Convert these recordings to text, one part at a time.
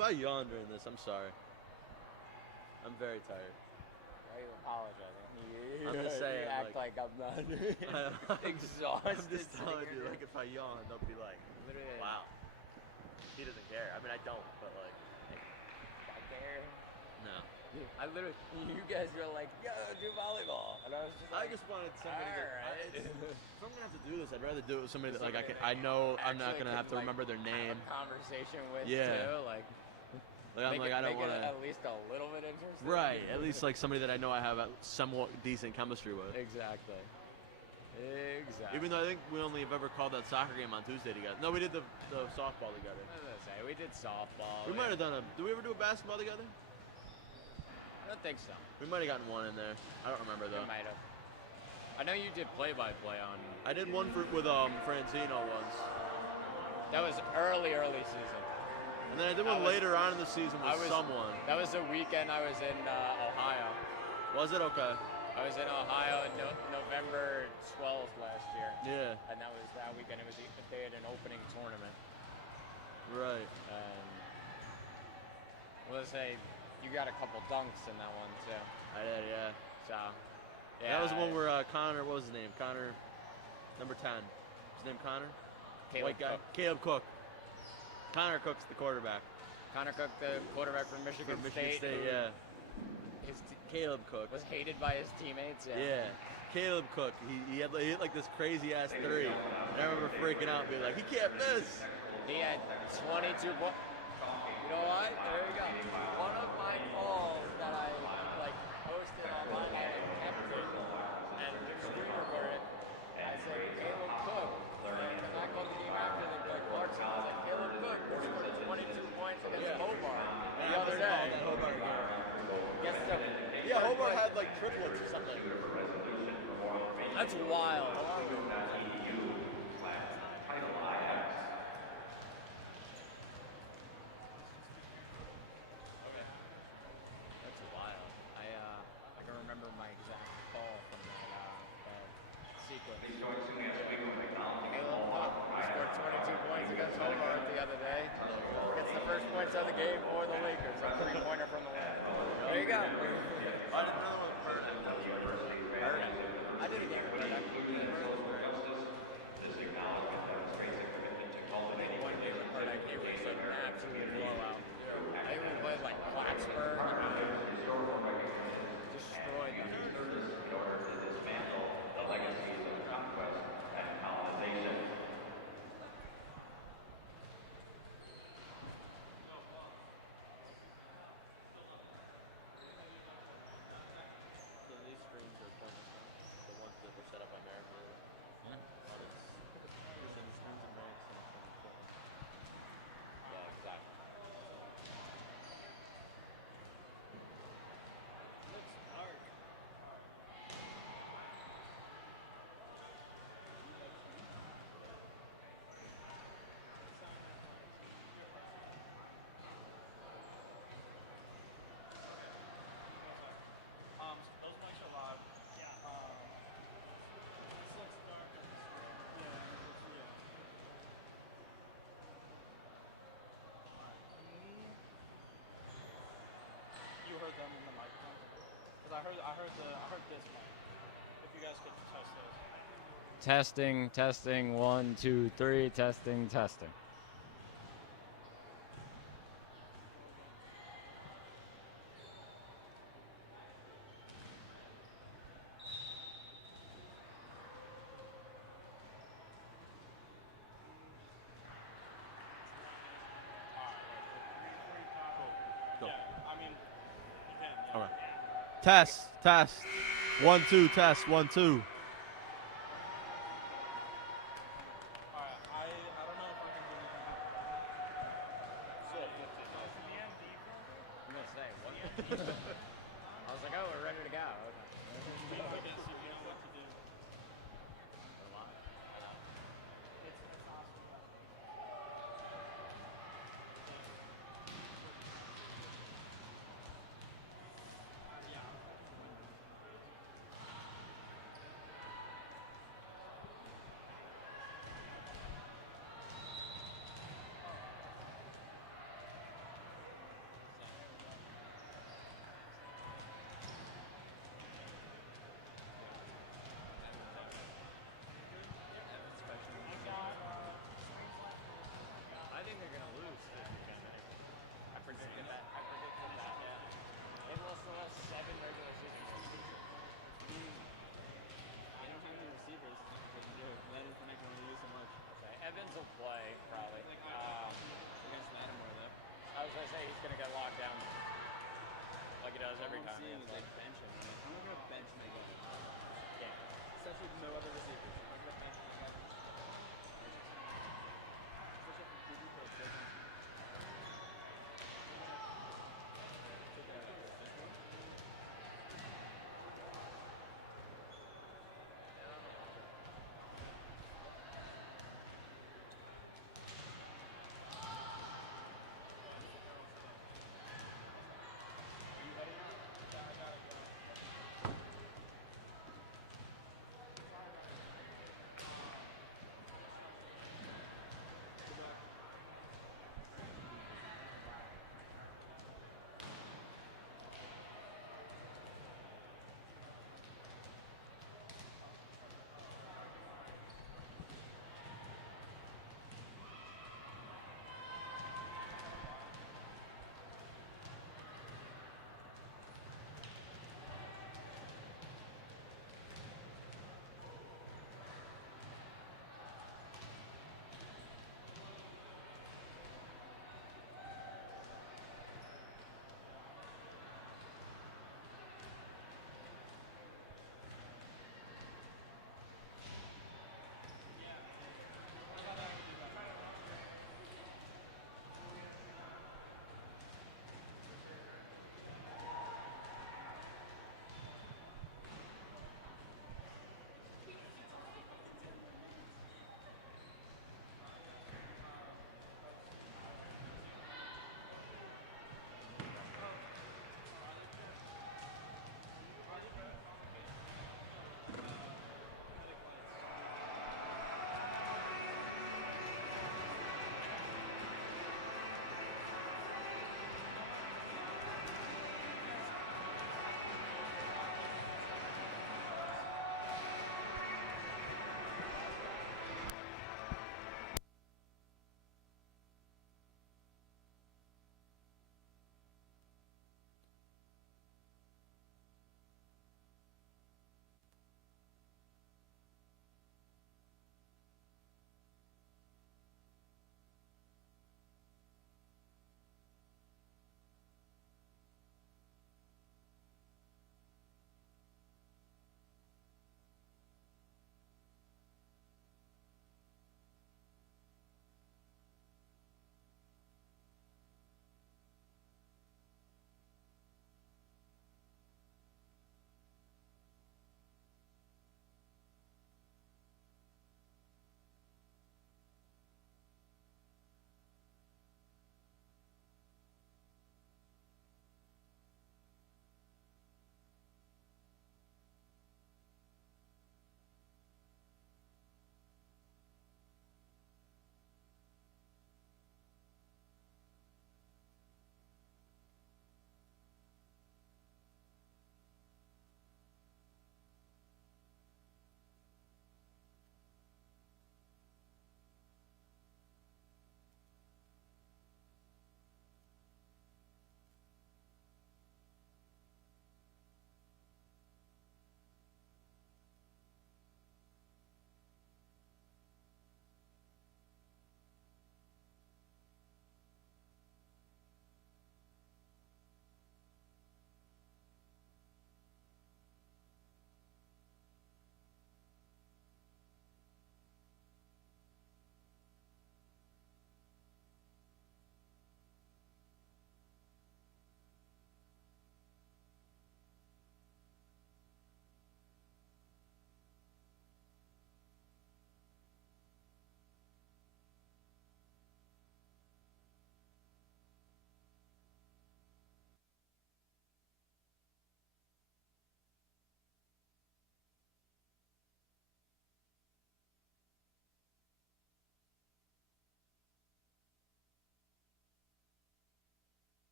If I yawn during this, I'm sorry. I'm very tired. Why are you apologizing? I'm just saying, You act like I'm not exhausted. I'm just telling you, like, if I yawn, they'll be like, Literally. wow. He doesn't care. I mean, I don't, but like. I care. No. I literally, you guys were like, yo, do volleyball. And I was just like, I just wanted somebody alright. if I'm going to have to do this, I'd rather do it with somebody that, like, I know I'm not going to have to remember their name. Have a conversation with, Yeah. too. Like I'm like, I don't want to. At least a little bit interesting. Right. At least, like, somebody that I know I have a somewhat decent chemistry with. Exactly. Even though I think we only have ever called that soccer game on Tuesday together. No, we did the softball together. I was going to say, we did softball. We might have done did we ever do a basketball together? I don't think so. We might have gotten one in there. I don't remember, though. We might have. I know you did play-by-play on. I did one with Francino once. That was early season. And then I did one later on in the season with someone. That was the weekend I was in Ohio. Was it? Okay. I was in Ohio in November 12th last year. Yeah. And that was that weekend. They had an opening tournament. Right. And let's say you got a couple dunks in that one too. I did, yeah. So, yeah. That was the one where Connor, what was his name? Connor, number 10. His name Connor? Caleb White guy. Cook. Caleb Cook. Connor Cook's the quarterback. Connor Cook, the quarterback from Michigan State. Yeah. Caleb Cook was hated by his teammates. Yeah. Caleb Cook. He hit like this crazy ass three. And I remember freaking out, being like, he can't miss. He had 22 points. You know what? There you go. One of my calls that I posted online, I captured and screen recorded. I said Caleb Cook. And I called the game after they played Clarkson. I was like, Caleb Cook scored 22 points against Hobart the other day. Guess so. Yeah, Hobart had like triplets or something. That's wild. I can remember my exact call from that sequence. He scored 22 points against Hobart the other day. Gets the first points of the game for the Lakers. A three-pointer from the win. There you go. I did a game with Pregame. One game with Pregame, it was an absolute blowout. I think we played like Plattsburgh. Destroyed them. The legacies of conquest and colonization. So these streams are pointless now. The ones that were set up by America. Yeah, exactly. Those mics are loud. Yeah. This looks dark on the screen. Yeah. You heard them in the microphone? Because I heard this mic. If you guys could test those. Testing, 1, 2, 3, testing. Go. Yeah, I mean, you can. Yeah. All right. Test. 1, 2, test. 1, 2. Alright, I don't know if I can do anything. I'm gonna say, what? I was like, oh, we're ready to go. Okay. I guess if you know what to do. he'll play probably. Against Lattimore, though. I was gonna say he's gonna get locked down like he does every All I'm time. seeing is against like bench him. I'm like, how am I gonna bench him again? Yeah. Especially with no other receivers. I'm gonna bench him again. Especially if Diddy plays second. Check it out. This one.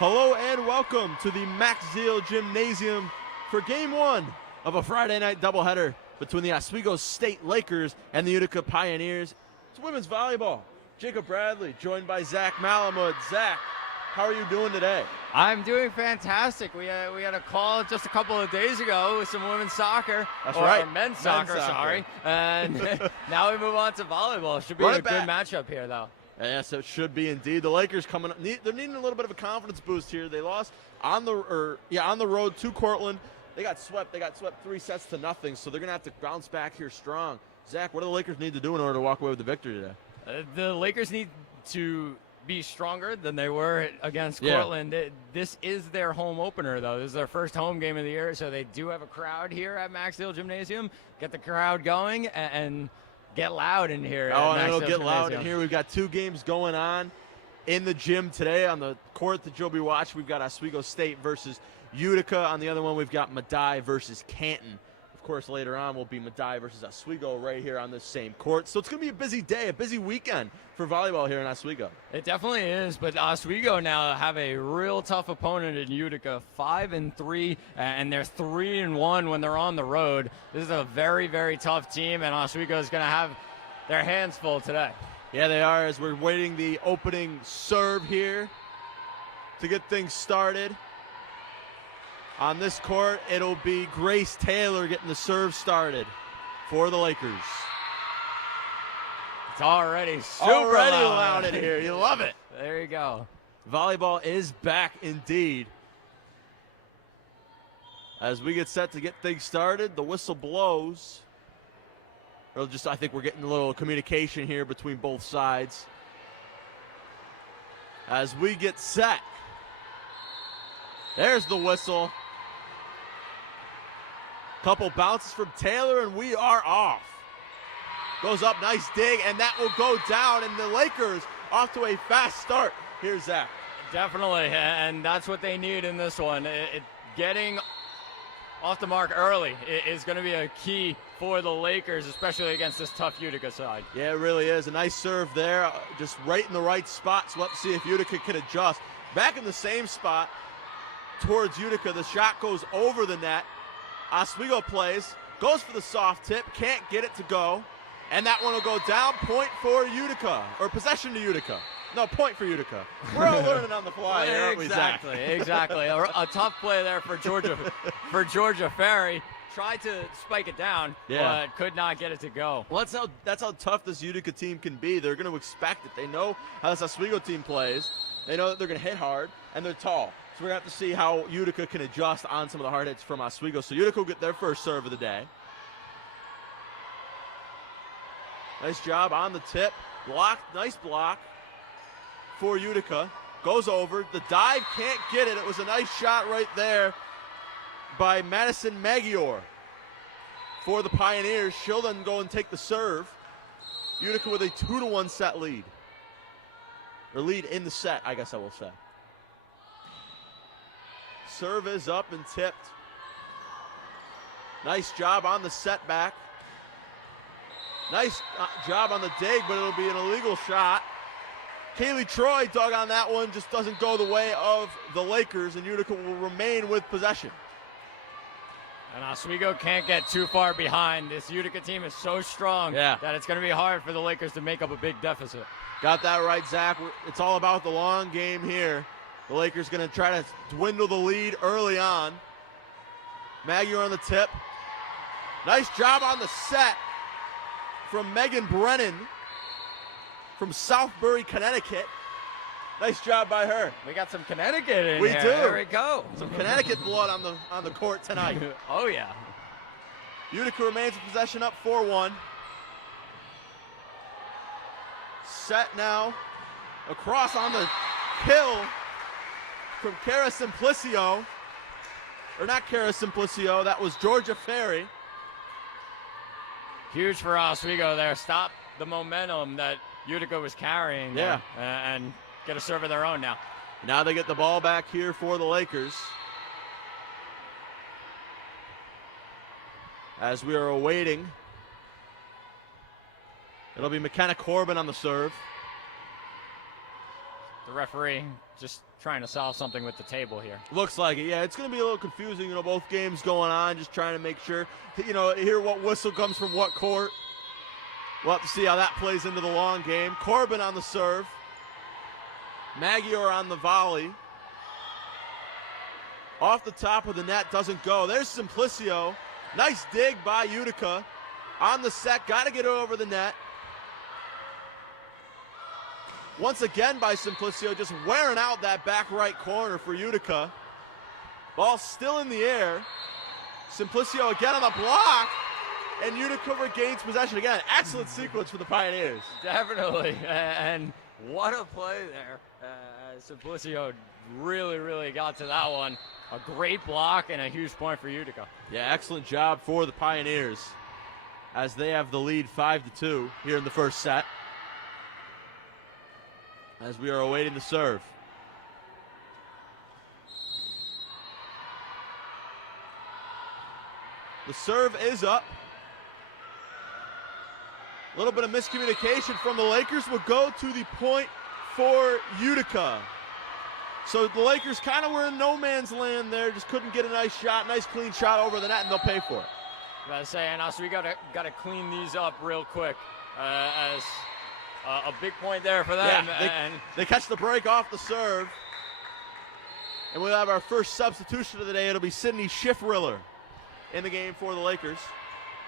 Hello and welcome to the Max Zeal Gymnasium for Game 1 of a Friday night doubleheader between the Oswego State Lakers and the Utica Pioneers. It's women's volleyball. Jacob Bradley joined by Zach Malamud. Zach, how are you doing today? I'm doing fantastic. We had a call just a couple of days ago with some women's soccer. That's or right. Men's soccer, sorry. And now we move on to volleyball. It should be a good matchup here, though. Yes, it should be indeed. The Lakers coming up. They're needing a little bit of a confidence boost here. They lost on the road to Cortland. They got swept. They got swept 3-0, so they're going to have to bounce back here strong. Zach, what do the Lakers need to do in order to walk away with the victory today? The Lakers need to be stronger than they were against Cortland. This is their home opener, though. This is their first home game of the year, so they do have a crowd here at Max Zeal Gymnasium. Get the crowd going and get loud in here. Oh, and it'll get loud in here. We've got 2 games going on in the gym today. On the court that you'll be watching, we've got Oswego State versus Utica. On the other one, we've got Medaille versus Canton. Of course, later on will be Medaille versus Oswego right here on this same court. So it's going to be a busy day, a busy weekend for volleyball here in Oswego. It definitely is, but Oswego now have a real tough opponent in Utica, 5-3, and they're 3-1 when they're on the road. This is a very, very tough team, and Oswego is going to have their hands full today. Yeah, they are, as we're waiting the opening serve here to get things started. On this court, it'll be Grace Taylor getting the serve started for the Lakers. It's already super loud in here. You love it. There you go. Volleyball is back indeed. As we get set to get things started, the whistle blows. I think we're getting a little communication here between both sides. As we get set, there's the whistle. Couple bounces from Taylor, and we are off. Goes up, nice dig, and that will go down, and the Lakers off to a fast start. Here's Zach. Definitely, and that's what they need in this one. Getting off the mark early is going to be a key for the Lakers, especially against this tough Utica side. Yeah, it really is. A nice serve there, just right in the right spot. So let's see if Utica can adjust. Back in the same spot towards Utica, the shot goes over the net. Oswego plays, goes for the soft tip, can't get it to go, and that one will go down. Point for Utica, or possession to Utica. No, point for Utica. We're all learning on the fly here, aren't we, Zach? Exactly. A tough play there for Georgia Ferry. Tried to spike it down, but could not get it to go. Well, that's how tough this Utica team can be. They're going to expect it. They know how this Oswego team plays. They know that they're going to hit hard, and they're tall. So we're going to have to see how Utica can adjust on some of the hard hits from Oswego. So Utica will get their first serve of the day. Nice job on the tip. Nice block for Utica. Goes over. The dive can't get it. It was a nice shot right there by Madison Magyar for the Pioneers. She'll then go and take the serve. Utica with a 2-1 set lead. Or lead in the set, I guess I will say. Serve is up and tipped. Nice job on the setback. Nice job on the dig, but it'll be an illegal shot. Kaylee Troy dug on that one, just doesn't go the way of the Lakers, and Utica will remain with possession. And Oswego can't get too far behind. This Utica team is so strong that it's going to be hard for the Lakers to make up a big deficit. Got that right, Zach. It's all about the long game here. The Lakers going to try to dwindle the lead early on. Magyar on the tip. Nice job on the set from Megan Brennan from Southbury, Connecticut. Nice job by her. We got some Connecticut in here. We do. There we go. Some Connecticut blood on the court tonight. Oh, yeah. Utica remains in possession, up 4-1. Set now. Across on the kill from Cara Simplicio. Or not Cara Simplicio, that was Georgia Ferry. Huge for Oswego there. Stop the momentum that Utica was carrying there, and get a serve of their own now. Now they get the ball back here for the Lakers. As we are awaiting, it'll be McKenna Corbin on the serve. The referee just trying to solve something with the table here. Looks like it. Yeah, it's going to be a little confusing. Both games going on, just trying to make sure, hear what whistle comes from what court. We'll have to see how that plays into the long game. Corbin on the serve. Magyar on the volley. Off the top of the net, doesn't go. There's Simplicio. Nice dig by Utica. On the set, got to get it over the net. Once again by Simplicio, just wearing out that back right corner for Utica. Ball still in the air. Simplicio again on the block, and Utica regains possession again. Excellent sequence for the Pioneers. Definitely, and what a play there. Simplicio really got to that one. A great block and a huge point for Utica. Yeah, excellent job for the Pioneers as they have the lead 5-2 here in the first set. As we are awaiting the serve. The serve is up. A little bit of miscommunication from the Lakers will go to the point for Utica. So the Lakers kind of were in no man's land there, just couldn't get a nice shot, nice clean shot over the net, and they'll pay for it. I was saying, also we gotta clean these up real quick as a big point there for them. Yeah, they catch the break off the serve. And we'll have our first substitution of the day. It'll be Sydney Schiffriller in the game for the Lakers.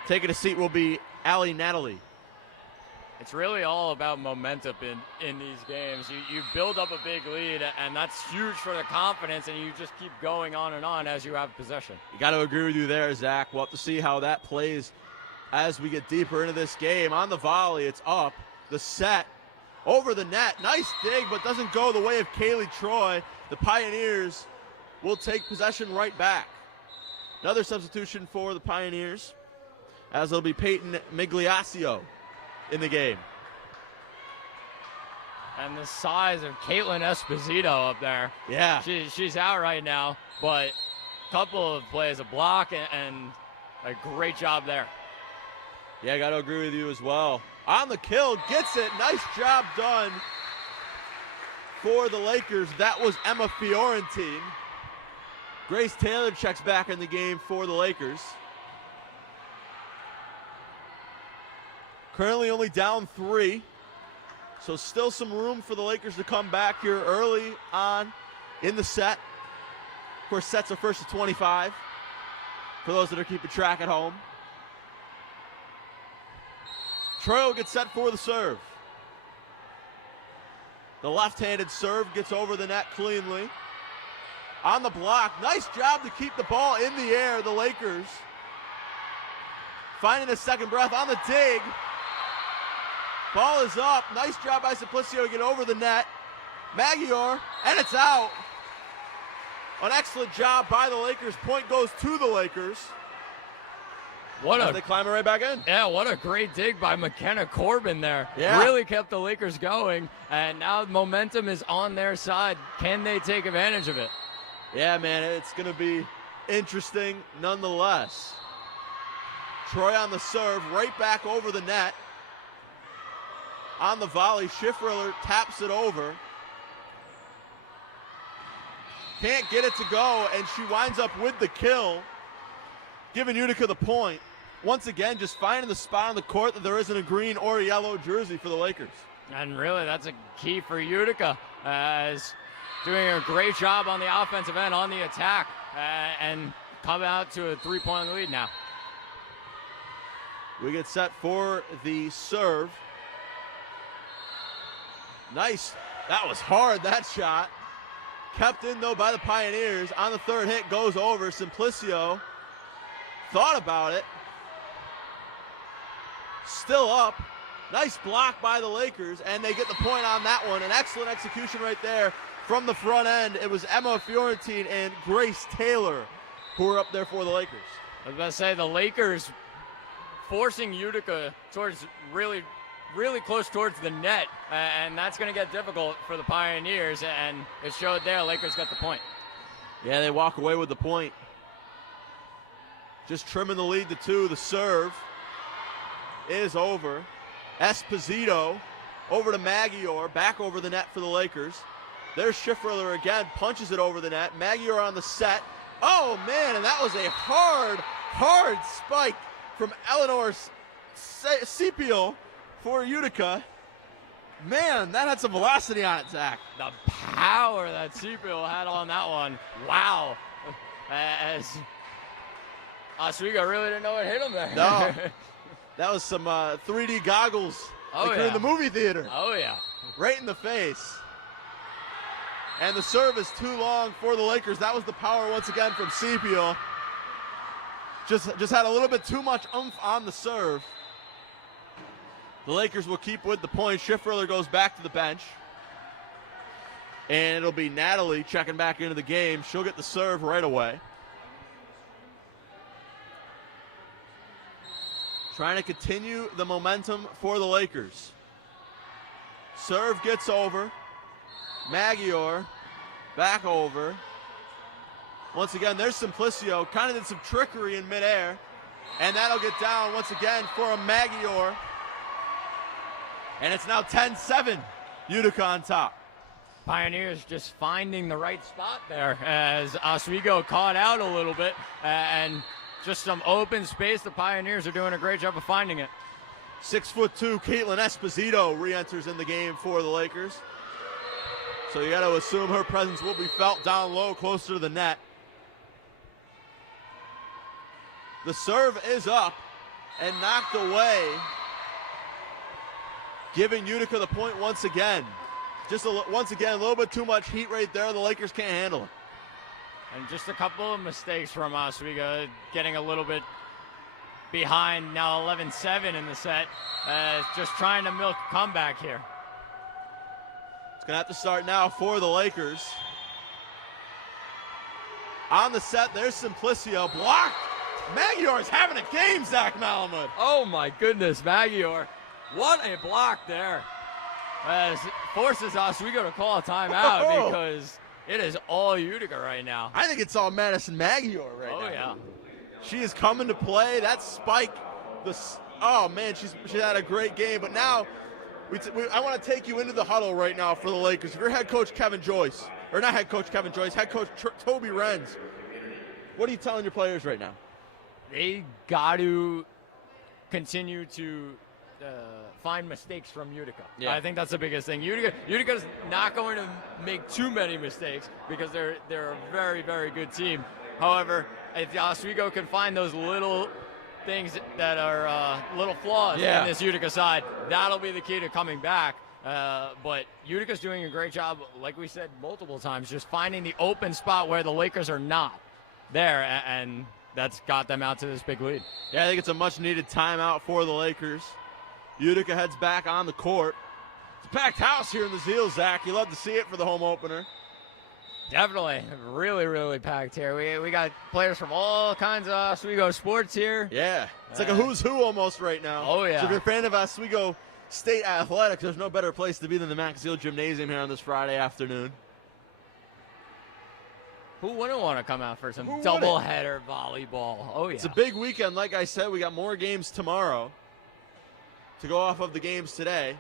Taking a seat will be Allie Natalie. It's really all about momentum in these games. You build up a big lead, and that's huge for the confidence, and you just keep going on and on as you have possession. You got to agree with you there, Zach. We'll have to see how that plays as we get deeper into this game. On the volley, it's up. The set over the net. Nice dig, but doesn't go the way of Kaylee Troy. The Pioneers will take possession right back. Another substitution for the Pioneers, as it'll be Peyton Migliaccio in the game. And the size of Caitlin Esposito up there. Yeah. She's out right now, but a couple of plays, a block, and a great job there. Yeah, I got to agree with you as well. On the kill, gets it. Nice job done for the Lakers. That was Emma Fiorentine. Grace Taylor checks back in the game for the Lakers. Currently only down 3. So still some room for the Lakers to come back here early on in the set. Of course, sets are first to 25 for those that are keeping track at home. Troy will get set for the serve. The left-handed serve gets over the net cleanly. On the block, nice job to keep the ball in the air, the Lakers. Finding a second breath on the dig. Ball is up, nice job by Simplicio to get over the net. Magyar, and it's out. An excellent job by the Lakers. Point goes to the Lakers. They climb it right back in. Yeah, what a great dig by McKenna Corbin there. Yeah. Really kept the Lakers going, and now momentum is on their side. Can they take advantage of it? Yeah, man, it's going to be interesting nonetheless. Troy on the serve, right back over the net. On the volley, Schiffriller taps it over. Can't get it to go, and she winds up with the kill, giving Utica the point. Once again, just finding the spot on the court that there isn't a green or a yellow jersey for the Lakers. And really, that's a key for Utica, as doing a great job on the offensive end, on the attack, and come out to a 3-point lead now. We get set for the serve. Nice. That was hard, that shot. Kept in, though, by the Pioneers. On the third hit, goes over. Simplicio thought about it. Still up. Nice block by the Lakers, and they get the point on that one. An excellent execution right there from the front end. It was Emma Fiorentine and Grace Taylor who were up there for the Lakers. I was about to say, the Lakers forcing Utica towards really close towards the net, and that's going to get difficult for the Pioneers, and it showed there. Lakers got the point. Yeah, they walk away with the point. Just trimming the lead to 2. The serve is over. Esposito over to Magyar, back over the net for the Lakers. There's Schiffriller again, punches it over the net. Magyar on the set. Oh, man, and that was a hard spike from Eleanor Sepio for Utica. Man, that had some velocity on it, Zach. The power that Sepio had on that one. Wow. As Oswego really didn't know what hit him there. No. That was some 3D goggles like you're in the movie theater. Oh, yeah. Right in the face. And the serve is too long for the Lakers. That was the power once again from Sepio. Just had a little bit too much oomph on the serve. The Lakers will keep with the point. Schiffriller goes back to the bench. And it'll be Natalie checking back into the game. She'll get the serve right away. Trying to continue the momentum for the Lakers. Serve gets over. Magyar back over. Once again, there's Simplicio. Kind of did some trickery in midair. And that'll get down once again for a Magyar. And it's now 10-7, Utica on top. Pioneers just finding the right spot there as Oswego caught out a little bit and just some open space. The Pioneers are doing a great job of finding it. 6'2", Caitlin Esposito re-enters in the game for the Lakers. So you got to assume her presence will be felt down low, closer to the net. The serve is up and knocked away, giving Utica the point once again. Once again, a little bit too much heat right there. The Lakers can't handle it. And just a couple of mistakes from Oswego, getting a little bit behind, now 11-7 in the set. Just trying to milk a comeback here. It's going to have to start now for the Lakers. On the set, there's Simplicio. Blocked. Magyar is having a game, Zach Malamud. Oh, my goodness, Magyar. What a block there. As forces Oswego to call a timeout because it is all Utica right now. I think it's all Madison Magyar right now. Oh, yeah. She is coming to play. That spike. Oh, man, she's had a great game. But now, I want to take you into the huddle right now for the Lakers. If you're head coach Kevin Joyce, or not head coach Kevin Joyce, head coach Toby Renz, what are you telling your players right now? They got to continue to find mistakes from Utica. Yeah. I think that's the biggest thing. Utica's not going to make too many mistakes because they're a very, very good team. However, if Oswego can find those little things that are little flaws in this Utica side, that'll be the key to coming back. But Utica's doing a great job, like we said multiple times, just finding the open spot where the Lakers are not there, and that's got them out to this big lead. Yeah, I think it's a much-needed timeout for the Lakers. Utica heads back on the court. It's a packed house here in the Zeal, Zach. You love to see it for the home opener. Definitely. Really, really packed here. We got players from all kinds of Oswego sports here. Yeah. It's like a who's who almost right now. Oh, yeah. So if you're a fan of Oswego State Athletics, there's no better place to be than the Max Zeal Gymnasium here on this Friday afternoon. Who wouldn't want to come out for some doubleheader volleyball? Oh, yeah. It's a big weekend. Like I said, we got more games tomorrow to go off of the games today,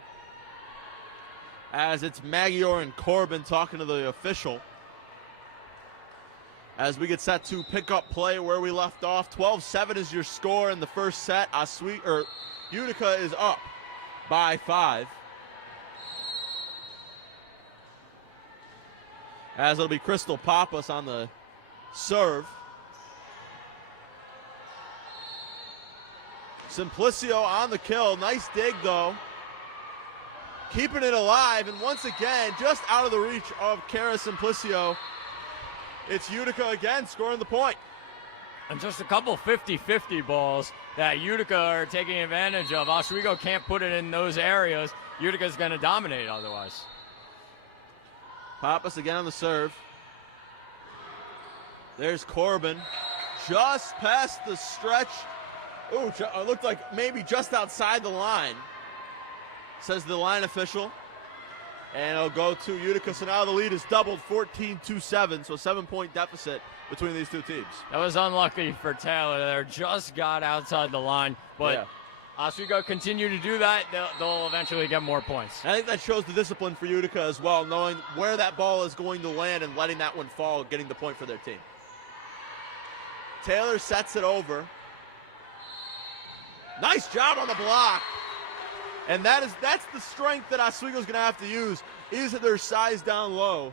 as it's Magyar and Corbin talking to the official as we get set to pick up play where we left off. 12-7 is your score in the first set. Utica is up by 5. As it'll be Crystal Pappas on the serve. Simplicio on the kill. Nice dig, though. Keeping it alive, and once again, just out of the reach of Kara Simplicio. It's Utica again scoring the point. And just a couple 50-50 balls that Utica are taking advantage of. Oswego can't put it in those areas. Utica's going to dominate otherwise. Pappas again on the serve. There's Corbin. Just past the stretch. Ooh, it looked like maybe just outside the line, says the line official. And it'll go to Utica. So now the lead is doubled, 14-7, so a 7-point deficit between these two teams. That was unlucky for Taylor there. Just got outside the line, but Oswego continue to do that, they'll eventually get more points. I think that shows the discipline for Utica as well, knowing where that ball is going to land and letting that one fall, getting the point for their team. Taylor sets it over. Nice job on the block. And that's the strength that Oswego's going to have to use, is their size down low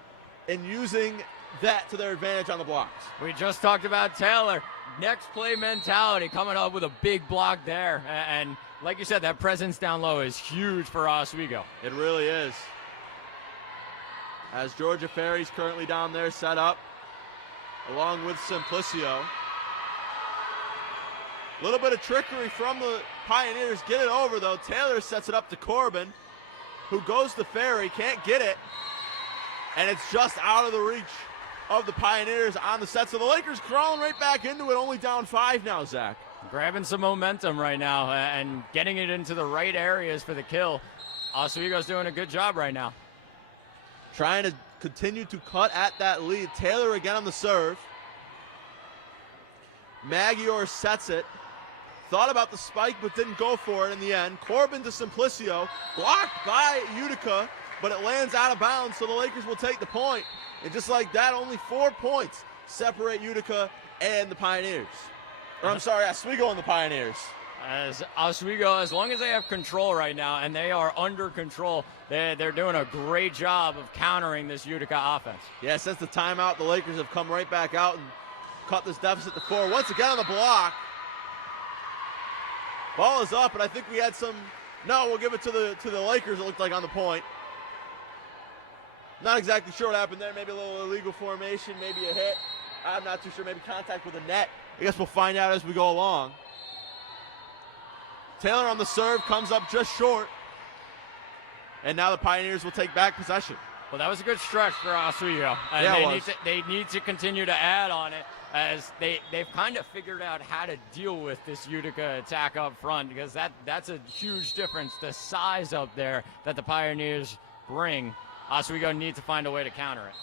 and using that to their advantage on the blocks. We just talked about Taylor. Next play mentality, coming up with a big block there. And like you said, that presence down low is huge for Oswego. It really is. As Georgia Ferry's currently down there set up, along with Simplicio. A little bit of trickery from the Pioneers. Get it over, though. Taylor sets it up to Corbin, who goes to Ferry, can't get it. And it's just out of the reach of the Pioneers on the set. So the Lakers crawling right back into it, only down 5 now, Zach. Grabbing some momentum right now and getting it into the right areas for the kill. Oswego's doing a good job right now. Trying to continue to cut at that lead. Taylor again on the serve. Magyar sets it. Thought about the spike, but didn't go for it in the end. Corbin to Simplicio. Blocked by Utica, but it lands out of bounds, so the Lakers will take the point. And just like that, only 4 points separate Utica and the Pioneers. Or I'm sorry, Oswego and the Pioneers. As Oswego, as long as they have control right now, and they are under control, they're doing a great job of countering this Utica offense. Yeah, since the timeout, the Lakers have come right back out and cut this deficit to 4. Once again on the block. Ball is up, and I think we had some. No, we'll give it to the Lakers. It looked like on the point. Not exactly sure what happened there. Maybe a little illegal formation, maybe a hit. I'm not too sure. Maybe contact with the net. I guess we'll find out as we go along. Taylor on the serve comes up just short, and now the Pioneers will take back possession. Well, that was a good stretch for Oswego. Yeah, they need to continue to add on it, as they've kind of figured out how to deal with this Utica attack up front, because that's a huge difference, the size up there that the Pioneers bring. Oswego needs to find a way to counter it.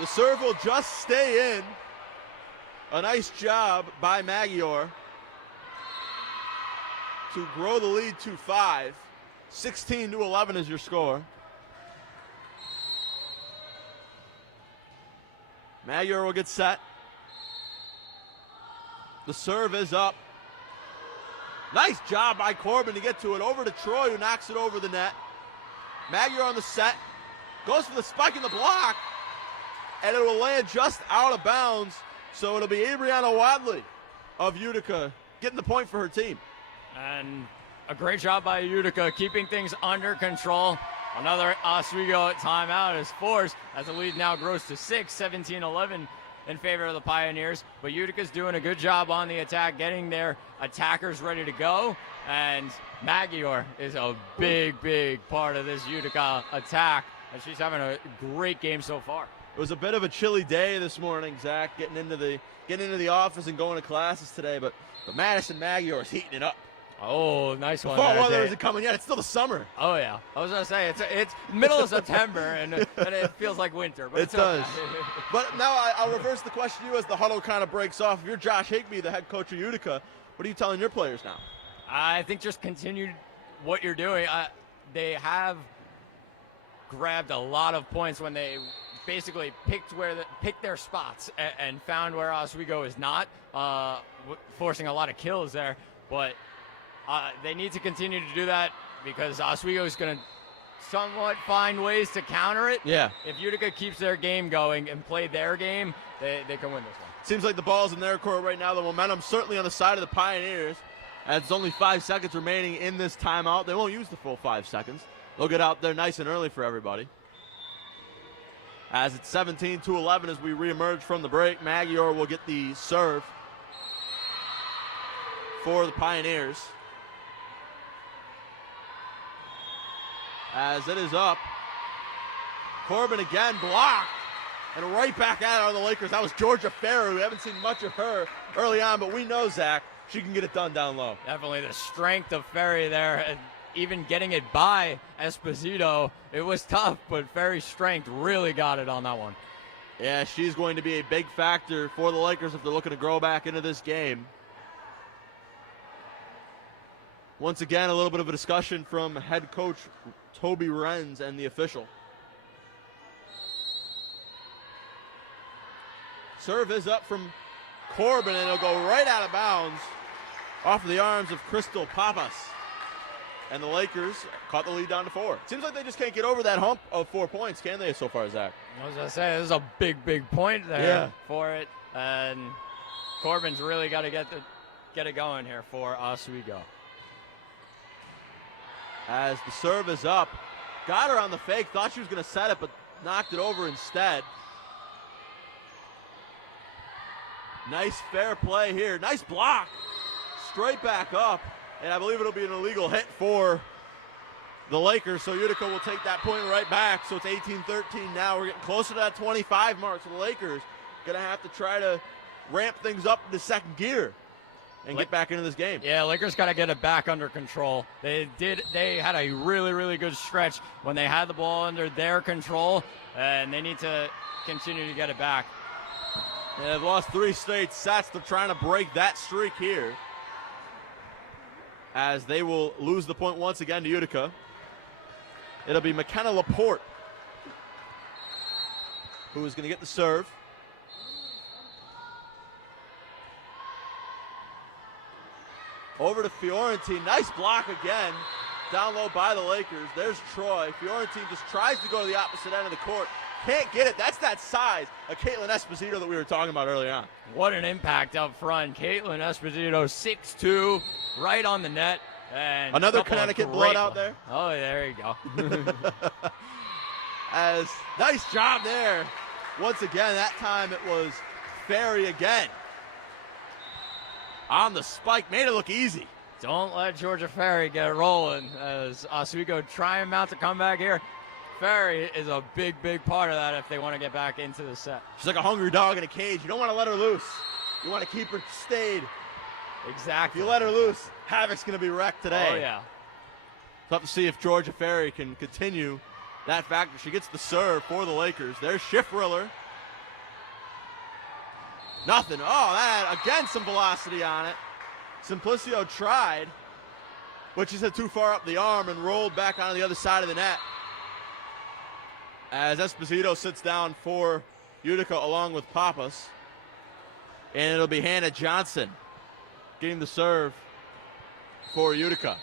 The serve will just stay in. A nice job by Magyar to grow the lead to 5. 16-11 is your score. Magyar will get set. The serve is up. Nice job by Corbin to get to it. Over to Troy, who knocks it over the net. Magyar on the set. Goes for the spike in the block. And it will land just out of bounds. So it'll be Adriana Wadley of Utica getting the point for her team. And a great job by Utica keeping things under control. Another Oswego timeout is forced as the lead now grows to 6, 17-11 in favor of the Pioneers. But Utica's doing a good job on the attack, getting their attackers ready to go. And Magyar is a big, big part of this Utica attack. And she's having a great game so far. It was a bit of a chilly day this morning, Zach, getting into the office and going to classes today. But Madison Magyar is heating it up. Oh, nice one. Fall weather isn't coming yet. It's still the summer. Oh, yeah. I was going to say, it's middle of September, and it feels like winter. But it does. But now I'll reverse the question to you as the huddle kind of breaks off. If you're Josh Higbee, the head coach of Utica, what are you telling your players now? I think just continue what you're doing. They have grabbed a lot of points when they basically picked their spots and found where Oswego is not, forcing a lot of kills there. But they need to continue to do that, because Oswego is going to somewhat find ways to counter it. Yeah. If Utica keeps their game going and play their game, they can win this one. Seems like the ball's in their court right now. The momentum certainly on the side of the Pioneers, as there's only 5 seconds remaining in this timeout. They won't use the full 5 seconds. They'll get out there nice and early for everybody. As it's 17-11 as we reemerge from the break, Magyar will get the serve for the Pioneers. As it is up. Corbin again blocked. And right back at it are the Lakers. That was Georgia Ferry. We haven't seen much of her early on, but we know, Zach, she can get it done down low. Definitely the strength of Ferry there. And even getting it by Esposito, it was tough, but Ferry's strength really got it on that one. Yeah, she's going to be a big factor for the Lakers if they're looking to grow back into this game. Once again, a little bit of a discussion from head coach Toby Renz and the official. Serve is up from Corbin, and it'll go right out of bounds off of the arms of Crystal Papas. And the Lakers caught the lead down to 4. Seems like they just can't get over that hump of 4 points, can they, so far, Zach? I was going to say, this is a big point there for it. And Corbin's really got to get it going here for Oswego. As the serve is up, got her on the fake, thought she was going to set it, but knocked it over instead. Nice fair play here. Nice block. Straight back up. And I believe it'll be an illegal hit for the Lakers. So Utica will take that point right back. So it's 18-13 now. We're getting closer to that 25 mark. So the Lakers going to have to try to ramp things up into second gear and get back into this game. Yeah, Lakers got to get it back under control. They had a really good stretch when they had the ball under their control, and they need to continue to get it back. And they've lost 3 straight sets. They're trying to break that streak here, as they will lose the point once again to Utica. It'll be McKenna Laporte who is going to get the serve. Over to Fiorentine. Nice block again. Down low by the Lakers. There's Troy. Fiorentine just tries to go to the opposite end of the court. Can't get it. That's that size of Caitlin Esposito that we were talking about early on. What an impact up front. Caitlin Esposito, 6'2", right on the net. And another Connecticut blood out there. Oh, there you go. As nice job there. Once again, that time it was Ferry again. On the spike, made it look easy. Don't let Georgia Ferry get it rolling as Oswego try and mount a comeback here. Ferry is a big part of that if they want to get back into the set. She's like a hungry dog in a cage. You don't want to let her loose. You want to keep her stayed. Exactly. If you let her loose, Havoc's going to be wrecked today. Oh, yeah. Tough to see if Georgia Ferry can continue that factor. She gets the serve for the Lakers. There's Schiffriller. Nothing. Oh, that again, some velocity on it. Simplicio tried, but she said too far up the arm and rolled back onto the other side of the net. As Esposito sits down for Utica along with Papas. And it'll be Hannah Johnson getting the serve for Utica.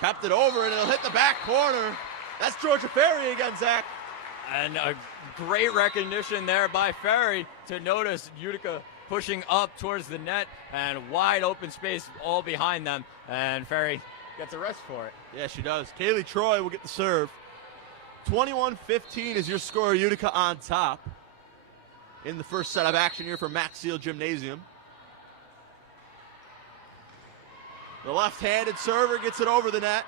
Kept it over and it'll hit the back corner. That's Georgia Ferry again, Zach. And a great recognition there by Ferry to notice Utica pushing up towards the net and wide open space all behind them. And Ferry gets a rest for it. Yeah, she does. Kaylee Troy will get the serve. 21-15 is your score. Utica on top in the first set of action here from Max Seal Gymnasium. The left-handed server gets it over the net.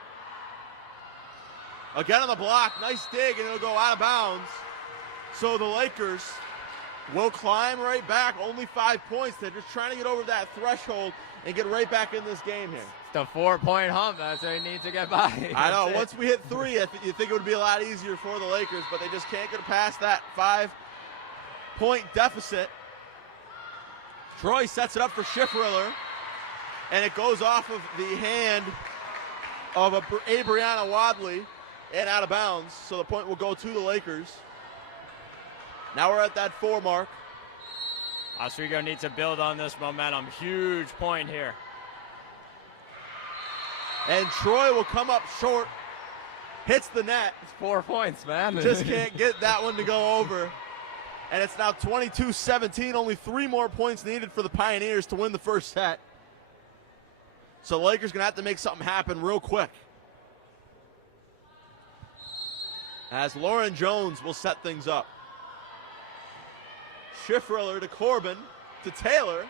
Again on the block, nice dig, and it'll go out of bounds. So the Lakers will climb right back, only 5 points. They're just trying to get over that threshold and get right back in this game here. The 4-point hump, that's what they need to get by. I know, once we hit 3, you think it would be a lot easier for the Lakers, but they just can't get past that 5-point deficit. Troy sets it up for Schiffriller, and it goes off of the hand of Abriana Wadley and out of bounds, so the point will go to the Lakers. Now we're at that 4 mark. Oswego needs to build on this momentum. Huge point here. And Troy will come up short, hits the net. It's 4 points, man. Just can't get that one to go over. And it's now 22-17, only 3 more points needed for the Pioneers to win the first set. So the Lakers going to have to make something happen real quick. As Lauren Jones will set things up. Schiffriller to Corbin to Taylor.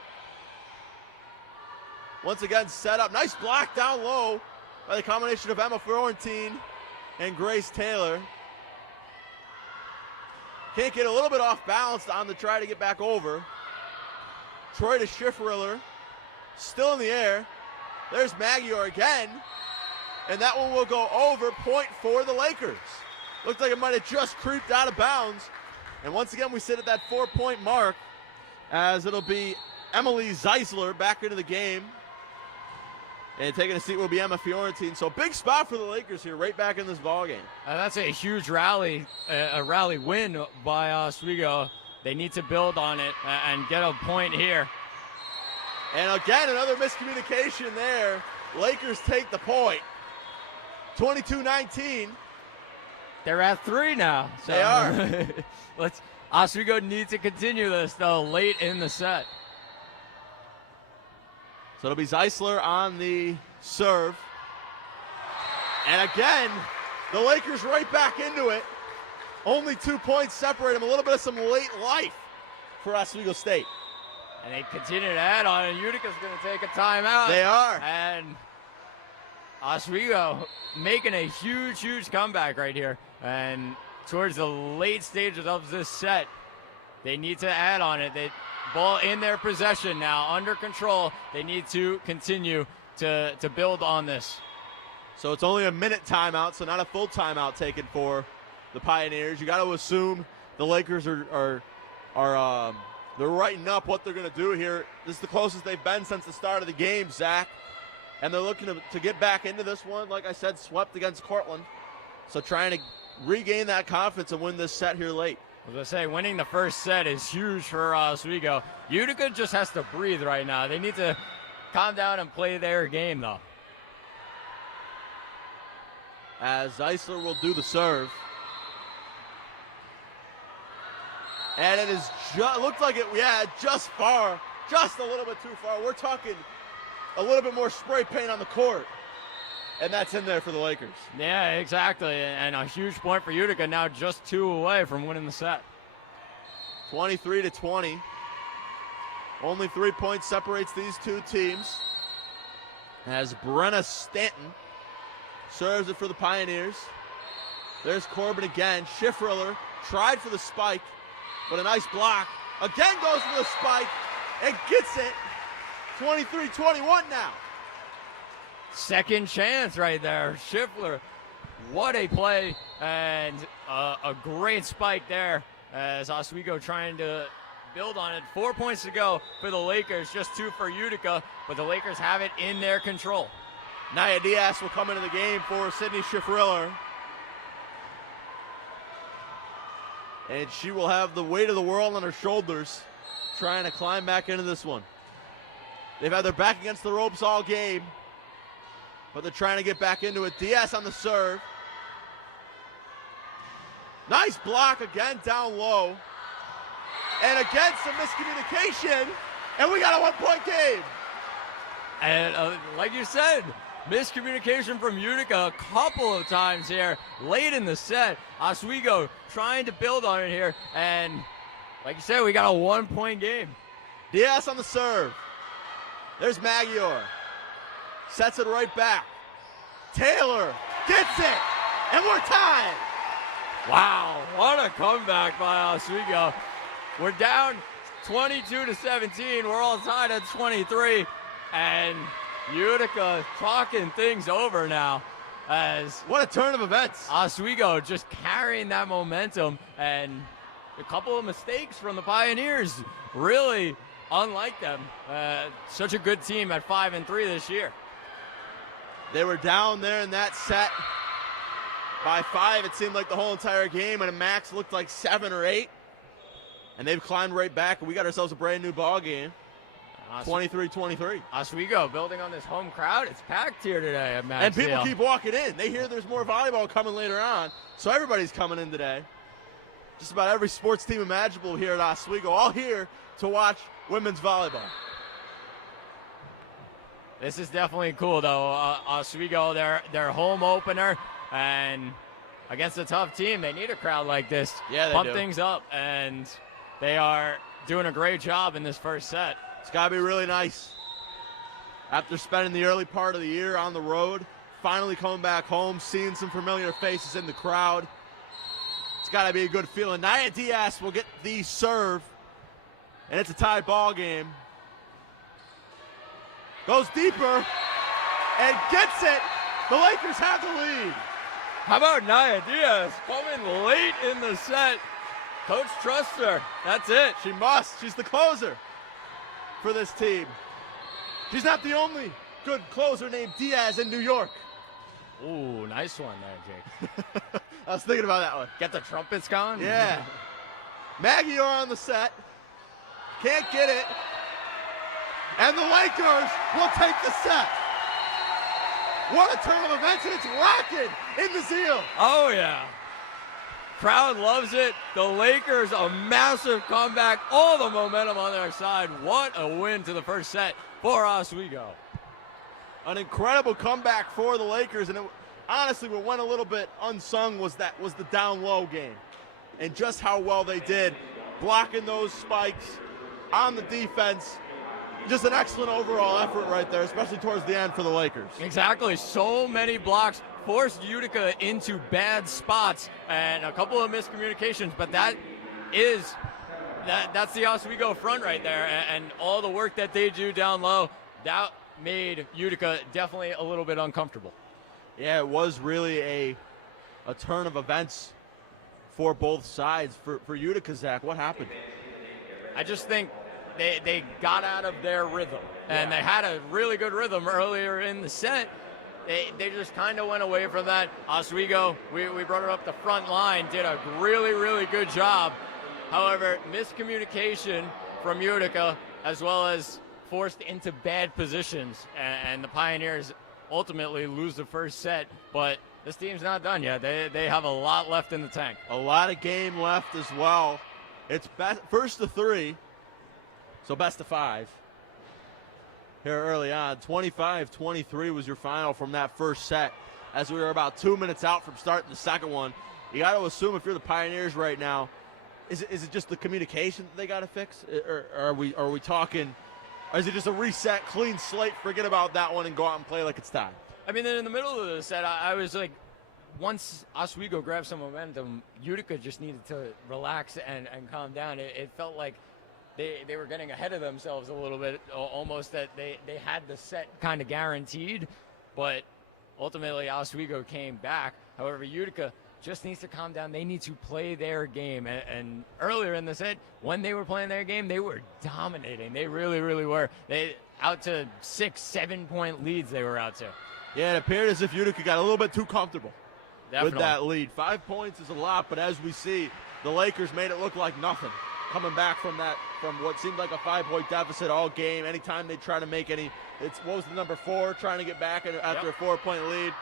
Once again set up. Nice block down low by the combination of Emma Florentine and Grace Taylor. Can't get a little bit off balance on the try to get back over. Troy to Schiffriller. Still in the air. There's Magyar again. And that one will go over. Point for the Lakers. Looked like it might have just creeped out of bounds. And once again, we sit at that 4-point mark. as it'll be Emily Zeisler back into the game. And taking a seat will be Emma Fiorentine. So big spot for the Lakers here, right back in this ballgame. That's a huge rally, a rally win by Oswego. They need to build on it and get a point here. And again, another miscommunication there. Lakers take the point. 22-19. They're at 3 now. So They are. Oswego needs to continue this, though, late in the set. So it'll be Zeisler on the serve. And again, the Lakers right back into it. Only 2 points separate them. A little bit of some late life for Oswego State. And they continue to add on, and Utica's going to take a timeout. They are. And Oswego making a huge, huge comeback right here. And towards the late stages of this set, they need to add on it. Ball in their possession now, under control. They need to continue to build on this. So it's only a minute timeout, so not a full timeout taken for the Pioneers. You got to assume the Lakers are they're writing up what they're going to do here. This is the closest they've been since the start of the game, Zach. And they're looking to get back into this one. Like I said, swept against Cortland. So trying to regain that confidence and win this set here late. I was going to say, winning the first set is huge for Oswego. Utica just has to breathe right now. They need to calm down and play their game, though. As Zeisler will do the serve. And it is looked like it, just a little bit too far. We're talking a little bit more spray paint on the court. And that's in there for the Lakers. Yeah, exactly. And a huge point for Utica, now just 2 away from winning the set. 23-20. Only 3 points separates these two teams. As Brenna Stanton serves it for the Pioneers. There's Corbin again. Schiffriller tried for the spike, but a nice block. Again goes for the spike and gets it. 23-21 now. Second chance right there. Schiffler, what a play, and a great spike there as Oswego trying to build on it. 4 points to go for the Lakers, just 2 for Utica, but the Lakers have it in their control. Naya Diaz will come into the game for Sydney Schiffriller. And she will have the weight of the world on her shoulders trying to climb back into this one. They've had their back against the ropes all game, but they're trying to get back into it. Diaz on the serve. Nice block again down low. And again, some miscommunication. And we got a 1 point game. And like you said, miscommunication from Utica a couple of times here late in the set. Oswego trying to build on it here. And like you said, we got a 1 point game. Diaz on the serve. There's Magyar. Sets it right back. Taylor gets it. And we're tied. Wow, what a comeback by Oswego. We're down 22-17. We're all tied at 23. And Utica talking things over now as what a turn of events. Oswego just carrying that momentum, and a couple of mistakes from the Pioneers really unlike them. Such a good team at 5-3 this year. They were down there in that set by 5. It seemed like the whole entire game, and a max looked like 7 or 8. And they've climbed right back, and we got ourselves a brand new ball game. 23-23. Oswego building on this home crowd. It's packed here today at Max. And people keep walking in. They hear there's more volleyball coming later on, so everybody's coming in today. Just about every sports team imaginable here at Oswego, all here to watch women's volleyball. This is definitely cool, though. Oswego, their home opener, and against a tough team, they need a crowd like this. Yeah, they pump do. things up, and they are doing a great job in this first set. It's got to be really nice. After spending the early part of the year on the road, finally coming back home, seeing some familiar faces in the crowd. It's got to be a good feeling. Naya Diaz will get the serve, and it's a tied ball game. Goes deeper and gets it. The Lakers have the lead. How about Naya Diaz coming late in the set, Coach trusts her. That's it. She must. She's the closer for this team. She's not the only good closer named Diaz in New York. Ooh, nice one there, Jake. I was thinking about that one. Get the trumpets going? Yeah. Maggie are on the set. Can't get it. And the Lakers will take the set. What a turn of events, and it's rocking in the Zeal. Oh, yeah. Crowd loves it. The Lakers, a massive comeback. All the momentum on their side. What a win to the first set for Oswego. An incredible comeback for the Lakers, and honestly, what went a little bit unsung was the down low game, and just how well they did blocking those spikes on the defense. Just an excellent overall effort right there, especially towards the end for the Lakers. Exactly. So many blocks forced Utica into bad spots and a couple of miscommunications, but that's the Oswego front right there, and all the work that they do down low, that made Utica definitely a little bit uncomfortable. Yeah, it was really a turn of events for both sides. For Utica, Zach, what happened? I just think they got out of their rhythm, and they had a really good rhythm earlier in the set. They just kind of went away from that. Oswego, we brought it up the front line, did a really, really good job. However, miscommunication from Utica, as well as forced into bad positions, and the Pioneers ultimately lose the first set, but this team's not done yet. They have a lot left in the tank. A lot of game left as well. It's first to three, so best of five here early on. 25-23 was your final from that first set, as we were about 2 minutes out from starting the second one. You got to assume, if you're the Pioneers right now, is it just the communication that they got to fix, or are we talking? Or is it just a reset, clean slate, forget about that one and go out and play like it's time? I mean, in the middle of the set, I was like, once Oswego grabbed some momentum, Utica just needed to relax and calm down. It felt like they were getting ahead of themselves a little bit, almost that they had the set kind of guaranteed, but ultimately Oswego came back. However, Utica just needs to calm down. They need to play their game. And earlier in the set, when they were playing their game, they were dominating. They really, really were. They out to 6-7 point leads they were out to. Yeah, it appeared as if Utica got a little bit too comfortable Definitely. with that lead. 5 points is a lot, but as we see, the Lakers made it look like nothing. Coming back from what seemed like a 5-point deficit all game. Anytime they try to make what was the number 4, trying to get back after a 4-point lead.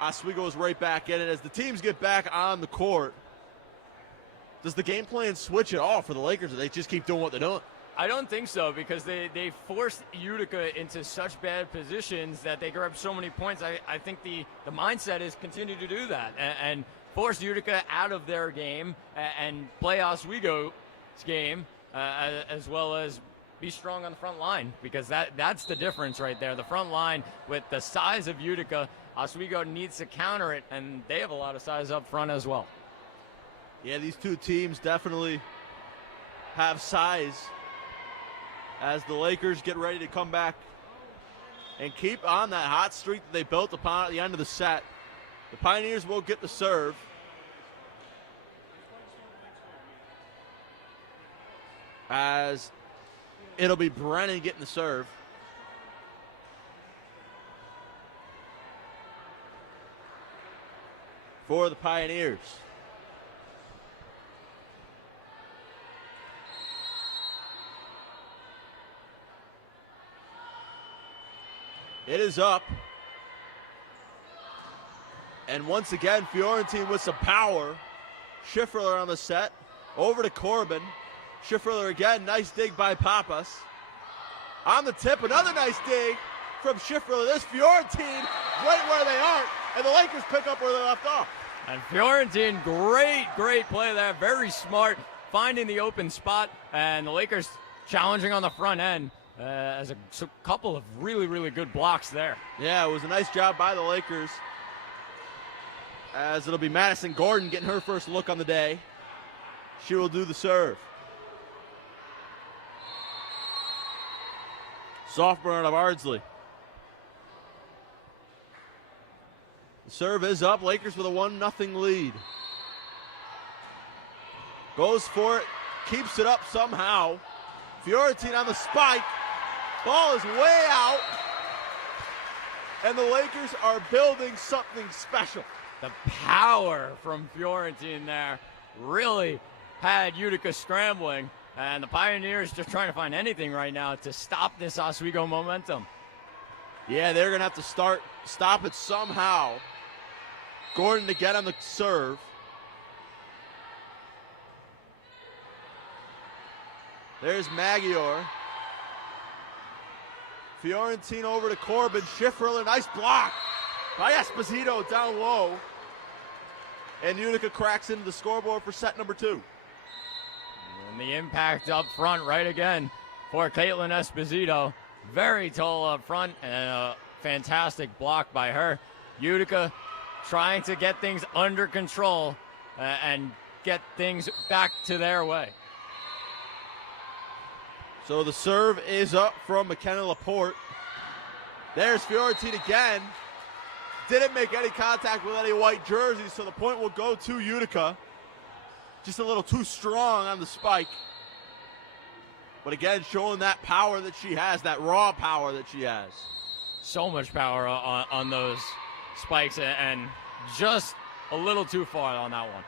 Oswego was right back in it. As the teams get back on the court, does the game plan switch at all for the Lakers, or they just keep doing what they're doing? I don't think so, because they forced Utica into such bad positions that they grabbed so many points. I think the mindset is continue to do that and force Utica out of their game and play Oswego's game, as well as be strong on the front line, because that's the difference right there. The front line, with the size of Utica, Oswego needs to counter it, and they have a lot of size up front as well. Yeah, these two teams definitely have size, as the Lakers get ready to come back and keep on that hot streak that they built upon at the end of the set. The Pioneers will get the serve. As it'll be Brennan getting the serve. For the Pioneers. It is up. And once again, Fiorentine with some power. Schifferler on the set. Over to Corbin. Schifferler again. Nice dig by Pappas. On the tip, another nice dig from Schifferler. This Fiorentine right where they aren't. And the Lakers pick up where they left off. And Fiorentine, great play there. Very smart, finding the open spot. And the Lakers challenging on the front end. As a couple of really good blocks there. Yeah, it was a nice job by the Lakers. As it'll be Madison Gordon getting her first look on the day. She will do the serve. Soft burn of Ardsley. The serve is up. Lakers with a 1-0 lead. Goes for it, keeps it up somehow. Fiorentine on the spike. Ball is way out. And the Lakers are building something special. The power from Fiorentine there really had Utica scrambling. And the Pioneers just trying to find anything right now to stop this Oswego momentum. Yeah, they're going to have to stop it somehow. Gordon to get on the serve. There's Magyar. Fiorentine over to Corbin. Schiffriller, nice block by Esposito down low. And Utica cracks into the scoreboard for set number 2. And the impact up front right again for Caitlin Esposito. Very tall up front and a fantastic block by her. Utica trying to get things under control and get things back to their way. So the serve is up from McKenna Laporte. There's Fiorentine again. Didn't make any contact with any white jerseys, so the point will go to Utica. Just a little too strong on the spike. But again, showing that power that she has, that raw power that she has. So much power on those spikes and just a little too far on that one.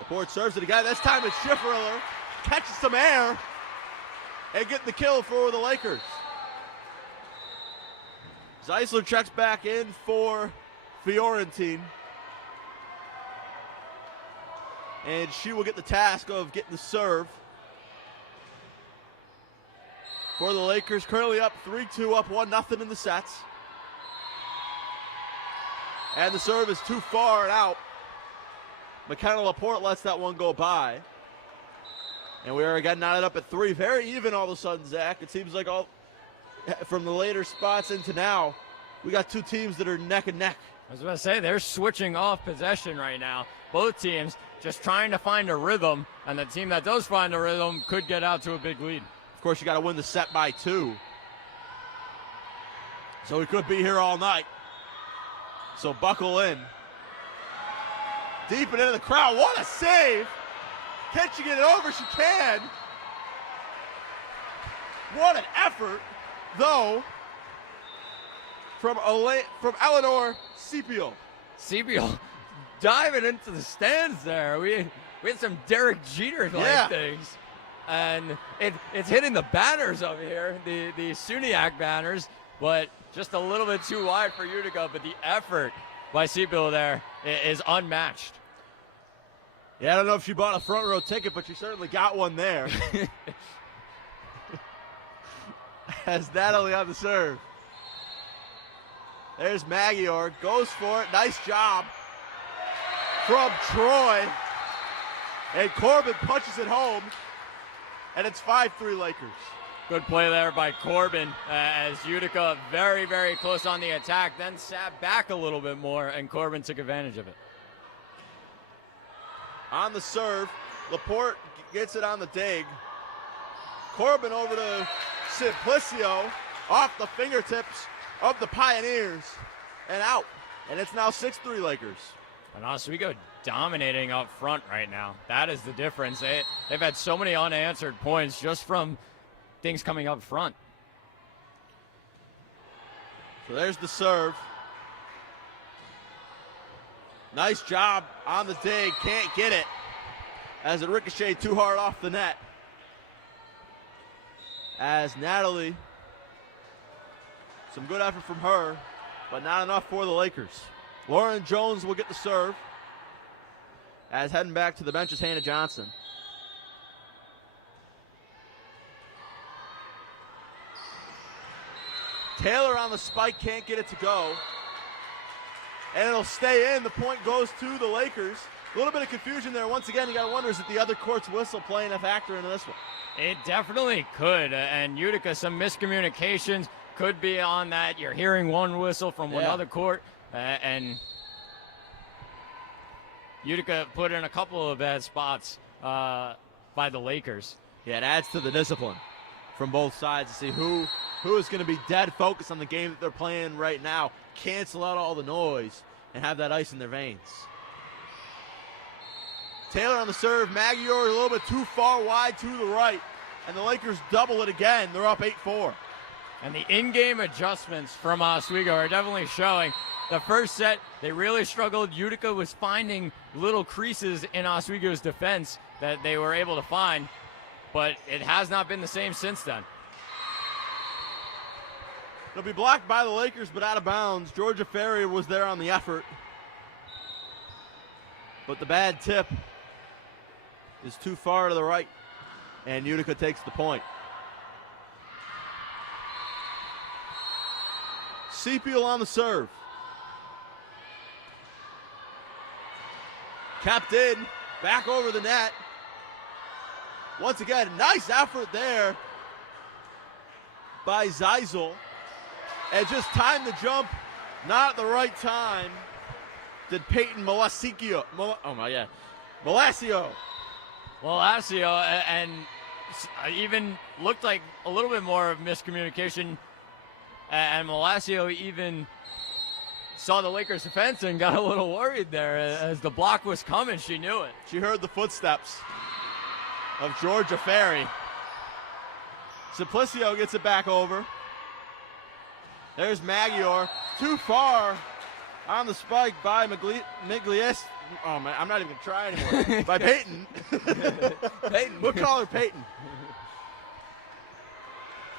Laporte serves it again. This time it's Schiffriller. Catches some air and getting the kill for the Lakers. Zeisler checks back in for Fiorentine. And she will get the task of getting the serve. For the Lakers, currently up 3-2, up 1-0 in the sets. And the serve is too far and out. McKenna Laporte lets that one go by. And we are again knotted up at 3. Very even all of a sudden, Zach. It seems like all from the later spots into now, we got two teams that are neck and neck. I was going to say, they're switching off possession right now. Both teams just trying to find a rhythm, and the team that does find a rhythm could get out to a big lead. Of course, you got to win the set by 2. So we could be here all night. So buckle in. Deep and into the crowd. What a save. Can she get it over? She can. What an effort, though, from Eleanor Sepio. Sepio diving into the stands there. We had some Derek Jeter-like things. And it's hitting the banners over here, the SUNYAC banners, but just a little bit too wide for Utica. But the effort by Sepio there is unmatched. Yeah, I don't know if she bought a front row ticket, but she certainly got one there. As Natalie on the serve. There's Magyar, goes for it, nice job from Troy. And Corbin punches it home, and it's 5-3 Lakers. Good play there by Corbin as Utica very, very close on the attack, then sat back a little bit more, and Corbin took advantage of it. On the serve, Laporte gets it on the dig. Corbin over to Simplicio, off the fingertips of the Pioneers, and out. And it's now 6-3 Lakers. And Oswego dominating up front right now. That is the difference. They've had so many unanswered points just from things coming up front. So there's the serve. Nice job on the dig. Can't get it as it ricocheted too hard off the net. As Natalie, some good effort from her, but not enough for the Lakers. Lauren Jones will get the serve as heading back to the bench is Hannah Johnson. Taylor on the spike, can't get it to go. And it'll stay in. The point goes to the Lakers. A little bit of confusion there. Once again, you got to wonder, is it the other court's whistle playing a factor into this one? It definitely could. And Utica, some miscommunications could be on that. You're hearing one whistle from another court. And Utica put in a couple of bad spots by the Lakers. Yeah, it adds to the discipline from both sides to see who is going to be dead focused on the game that they're playing right now, cancel out all the noise, and have that ice in their veins. Taylor on the serve. Magyar a little bit too far wide to the right. And the Lakers double it again. They're up 8-4. And the in-game adjustments from Oswego are definitely showing. The first set, they really struggled. Utica was finding little creases in Oswego's defense that they were able to find, but it has not been the same since then. It'll be blocked by the Lakers, but out of bounds. Georgia Ferry was there on the effort. But the bad tip is too far to the right, and Utica takes the point. Sepiel on the serve. Kept in, back over the net. Once again, nice effort there by Zeisel. And just timed the jump, not at the right time. Did Peyton Malacio. Malacio, and even looked like a little bit more of miscommunication. And Malacio even saw the Lakers defense and got a little worried there. As the block was coming, she knew it. She heard the footsteps of Georgia Ferry. Simplicio gets it back over. There's Magyar. Too far on the spike by Miglies. Oh, man, I'm not even going to try anymore. By Peyton. Peyton. We'll call her Peyton.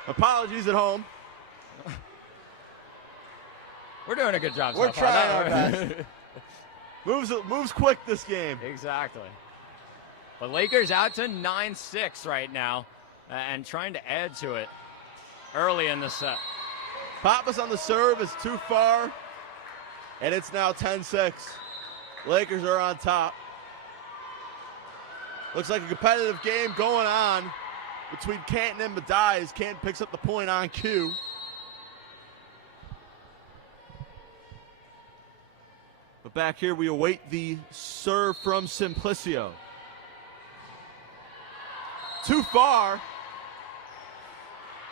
Apologies at home. We're doing a good job. We're so far. trying our best. Moves quick this game. Exactly. But Lakers out to 9-6 right now and trying to add to it early in the set. Pappas on the serve is too far, and it's now 10-6. Lakers are on top. Looks like a competitive game going on between Canton and Madai as Canton picks up the point on cue. But back here we await the serve from Simplicio. Too far,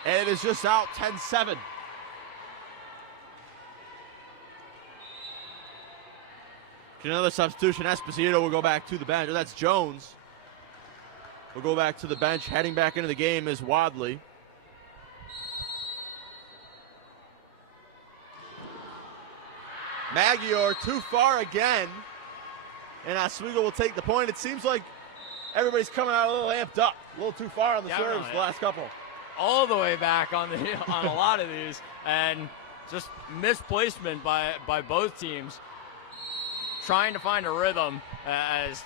and it is just out 10-7. Another substitution. Esposito will go back to the bench. That's Jones. Will go back to the bench. Heading back into the game is Wadley. Magyar too far again. And Oswego will take the point. It seems like everybody's coming out a little amped up. A little too far on the serves the last couple. All the way back on a lot of these. And just misplacement by both teams. Trying to find a rhythm as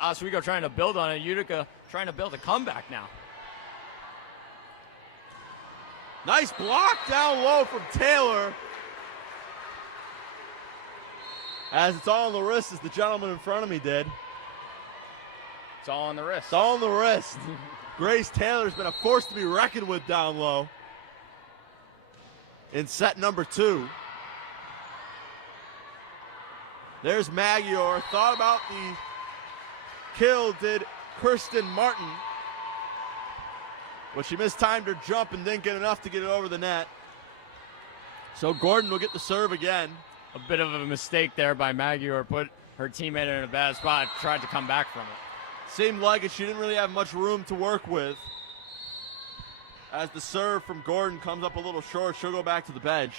Oswego trying to build on it. Utica trying to build a comeback now. Nice block down low from Taylor. As it's all on the wrist, as the gentleman in front of me did. It's all on the wrist. It's all on the wrist. Grace Taylor's been a force to be reckoned with down low in set number 2. There's Magyar. Thought about the kill, did Kirsten Martin. But she mistimed her jump and didn't get enough to get it over the net. So Gordon will get the serve again. A bit of a mistake there by Magyar. Put her teammate in a bad spot. Tried to come back from it. Seemed like it. She didn't really have much room to work with. As the serve from Gordon comes up a little short, she'll go back to the bench.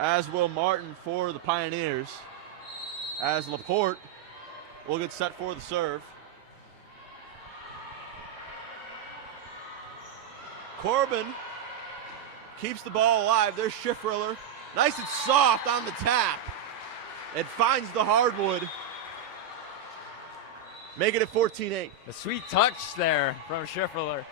As will Martin for the Pioneers. As Laporte will get set for the serve. Corbin keeps the ball alive. There's Schiffriller. Nice and soft on the tap. It finds the hardwood. Making it 14-8. A sweet touch there from Schiffriller.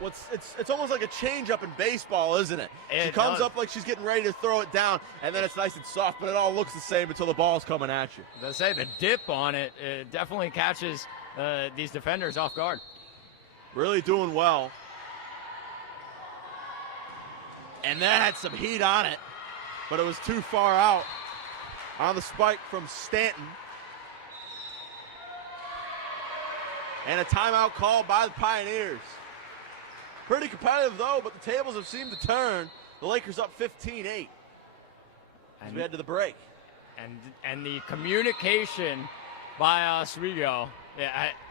Well, it's almost like a change-up in baseball, isn't it? She It comes does. up like she's getting ready to throw it down, and then it's nice and soft, but it all looks the same until the ball's coming at you. As I say, the dip on it, it definitely catches these defenders off guard. Really doing well. And that had some heat on it, but it was too far out on the spike from Stanton. And a timeout called by the Pioneers. Pretty competitive, though, but the tables have seemed to turn. The Lakers up 15-8 as we head to the break. And the communication by Oswego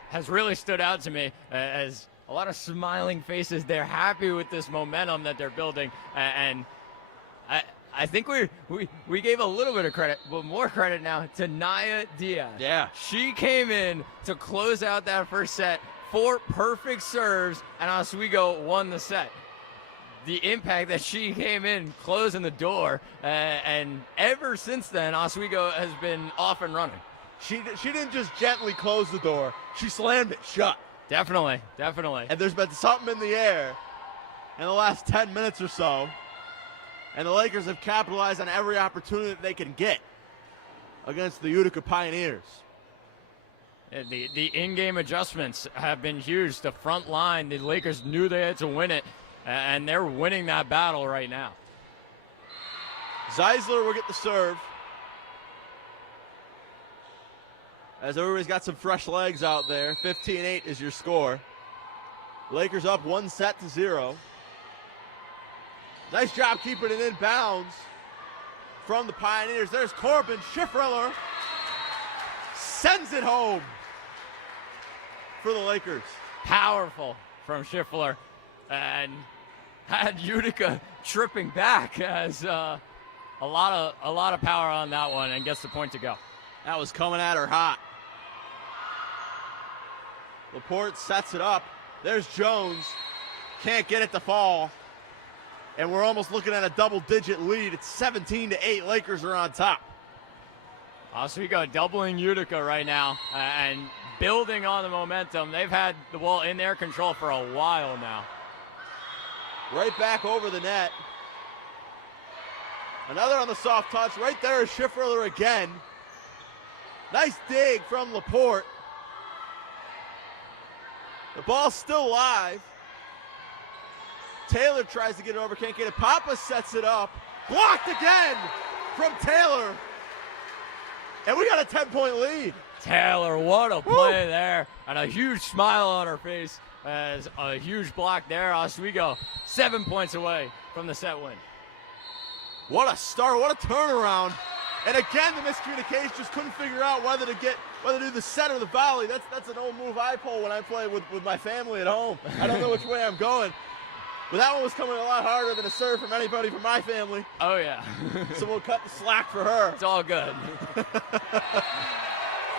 has really stood out to me as a lot of smiling faces. They're happy with this momentum that they're building, and I think we gave a little bit of credit, but more credit now to Naya Diaz. Yeah. She came in to close out that first set, 4 perfect serves, and Oswego won the set. The impact that she came in, closing the door, and ever since then, Oswego has been off and running. She didn't just gently close the door. She slammed it shut. Definitely. And there's been something in the air in the last 10 minutes or so, and the Lakers have capitalized on every opportunity that they can get against the Utica Pioneers. The in-game adjustments have been huge. The front line, the Lakers knew they had to win it, and they're winning that battle right now. Zeisler will get the serve, as everybody's got some fresh legs out there. 15-8 is your score. Lakers up 1-0. Nice job keeping it in bounds from the Pioneers. There's Corbin. Schiffriller sends it home for the Lakers. Powerful from Schiffler, and had Utica tripping back as a lot of power on that one, and gets the point to go. That was coming at her hot. Laporte sets it up. There's Jones. Can't get it to fall. And we're almost looking at a double-digit lead. It's 17-8. Lakers are on top. Oswego doubling Utica right now and building on the momentum. They've had the ball in their control for a while now. Right back over the net. Another on the soft touch. Right there is Schiffriller again. Nice dig from Laporte. The ball's still live. Taylor tries to get it over, can't get it. Papa sets it up. Blocked again from Taylor. And we got a 10-point lead. Taylor, what a play there. And a huge smile on her face as a huge block there. Oswego 7 points away from the set win. What a start, what a turnaround. And again, the miscommunication, just couldn't figure out whether to do the set or the volley. That's an old move I pull when I play with my family at home. I don't know which way I'm going. But that one was coming a lot harder than a serve from anybody from my family. Oh, yeah. So we'll cut the slack for her. It's all good.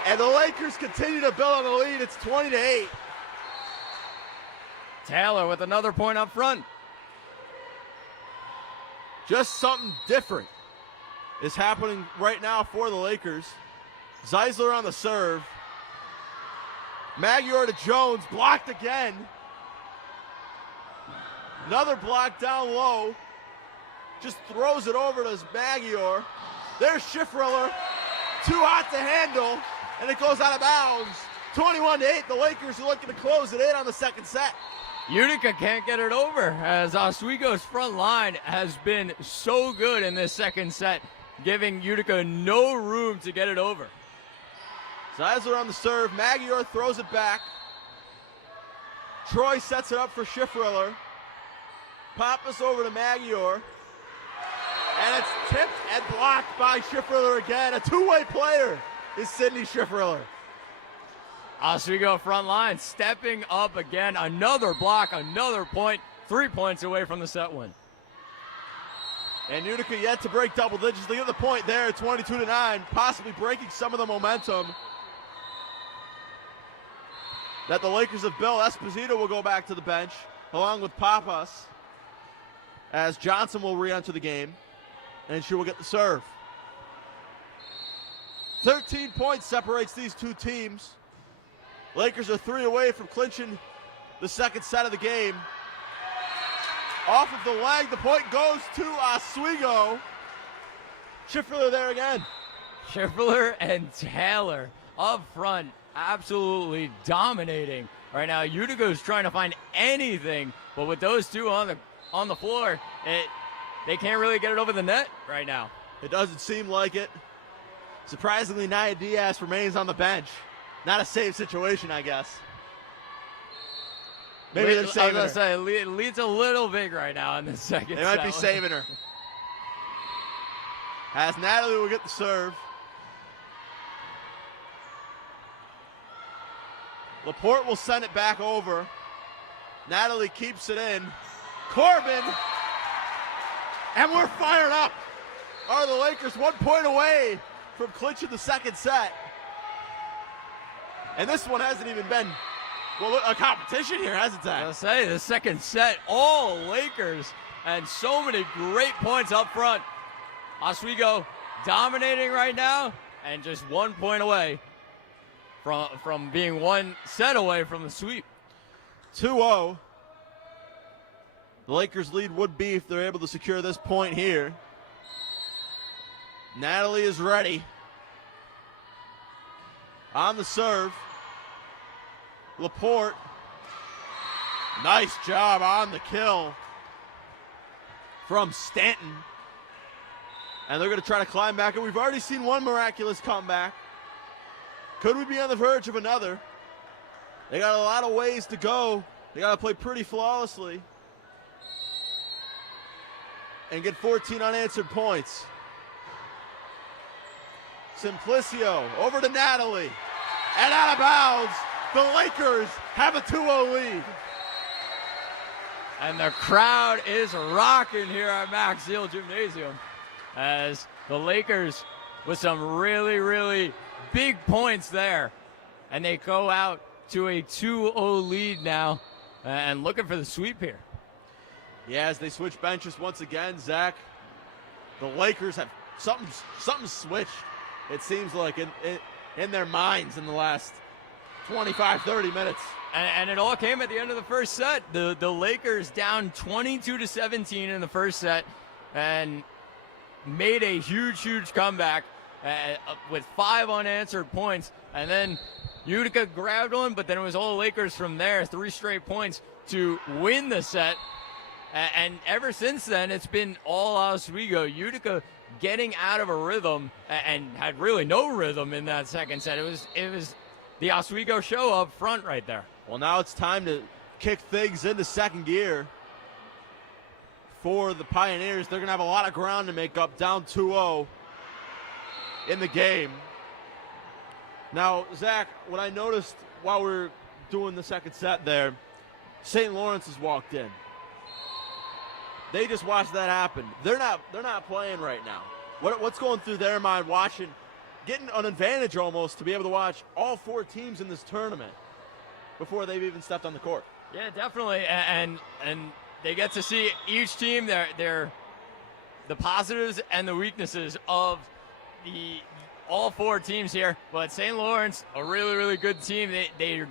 And the Lakers continue to build on the lead. It's 20-8. Taylor with another point up front. Just something different is happening right now for the Lakers. Zeisler on the serve. Magyar to Jones, blocked again. Another block down low. Just throws it over to Magyar. There's Schiffriller. Too hot to handle, and it goes out of bounds. 21-8. The Lakers are looking to close it in on the second set. Utica can't get it over as Oswego's front line has been so good in this second set, giving Utica no room to get it over. Zeisler on the serve. Magyar throws it back. Troy sets it up for Schiffriller. Pappas over to Magyar. And it's tipped and blocked by Schiffriller again. A two-way player is Sydney Schiffriller. Oswego front line stepping up again. Another block, another point. 3 points away from the set win. And Utica yet to break double digits. They get the point there, 22-9, possibly breaking some of the momentum that the Lakers have built. Esposito will go back to the bench along with Pappas, as Johnson will re-enter the game, and she will get the serve. 13 points separates these two teams. Lakers are 3 away from clinching the second set of the game. Off of the leg, the point goes to Oswego. Schiffriller there again. Schiffriller and Taylor up front, absolutely dominating right now. Utica's trying to find anything, but with those two on the floor, they can't really get it over the net right now. It doesn't seem like it. Surprisingly, Naya Diaz remains on the bench. Not a safe situation, I guess. Maybe they're saving her. I was going to say, it leads a little big right now in the second set. They might be saving her. As Natalie will get the serve. Laporte will send it back over. Natalie keeps it in. Corbin. And we're fired up. Are the Lakers 1 point away from clinching the second set? And this one hasn't even been, well, a competition here, hasn't it? I'll say the second set, all Lakers, and so many great points up front. Oswego dominating right now, and just 1 point away from being one set away from the sweep. 2-0. The Lakers lead would be if they're able to secure this point here. Natalie is ready. On the serve. Laporte. Nice job on the kill from Stanton. And they're going to try to climb back. And we've already seen one miraculous comeback. Could we be on the verge of another? They got a lot of ways to go. They got to play pretty flawlessly and get 14 unanswered points. Simplicio over to Natalie. And out of bounds. The Lakers have a 2-0 lead. And the crowd is rocking here at Max Seal Gymnasium as the Lakers with some really, really big points there. And they go out to a 2-0 lead now and looking for the sweep here. Yeah, as they switch benches once again, Zach, the Lakers have something switched, it seems like, in their minds in the last 25, 30 minutes. And it all came at the end of the first set. The Lakers down 22-17 in the first set and made a huge, huge comeback with 5 unanswered points. And then Utica grabbed one, but then it was all Lakers from there, 3 straight points to win the set. And ever since then, it's been all Oswego. Utica getting out of a rhythm and had really no rhythm in that second set. It was the Oswego show up front right there. Well, now it's time to kick things into second gear for the Pioneers. They're going to have a lot of ground to make up, down 2-0 in the game. Now, Zach, what I noticed while we were doing the second set there, St. Lawrence has walked in. They just watched that happen. They're not playing right now. What's going through their mind watching, getting an advantage almost to be able to watch all 4 teams in this tournament before they've even stepped on the court? Yeah, definitely. And they get to see each team, their the positives and the weaknesses of all 4 teams here. But St. Lawrence, a really, really good team. They're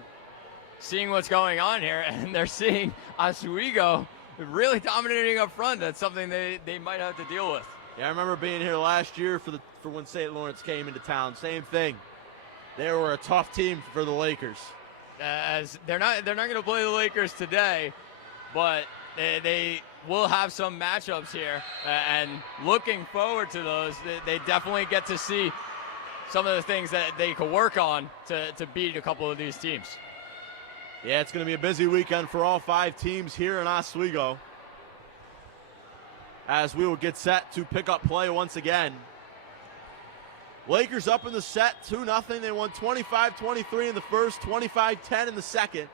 seeing what's going on here, and they're seeing Oswego really dominating up front. That's something they might have to deal with. Yeah, I remember being here last year for when St. Lawrence came into town. Same thing. They were a tough team for the Lakers. As they're not going to play the Lakers today, but they will have some matchups here, and looking forward to those. They definitely get to see some of the things that they could work on to beat a couple of these teams. Yeah, it's going to be a busy weekend for all 5 teams here in Oswego, as we will get set to pick up play once again. Lakers up in the set, 2-0. They won 25-23 in the first, 25-10 in the second.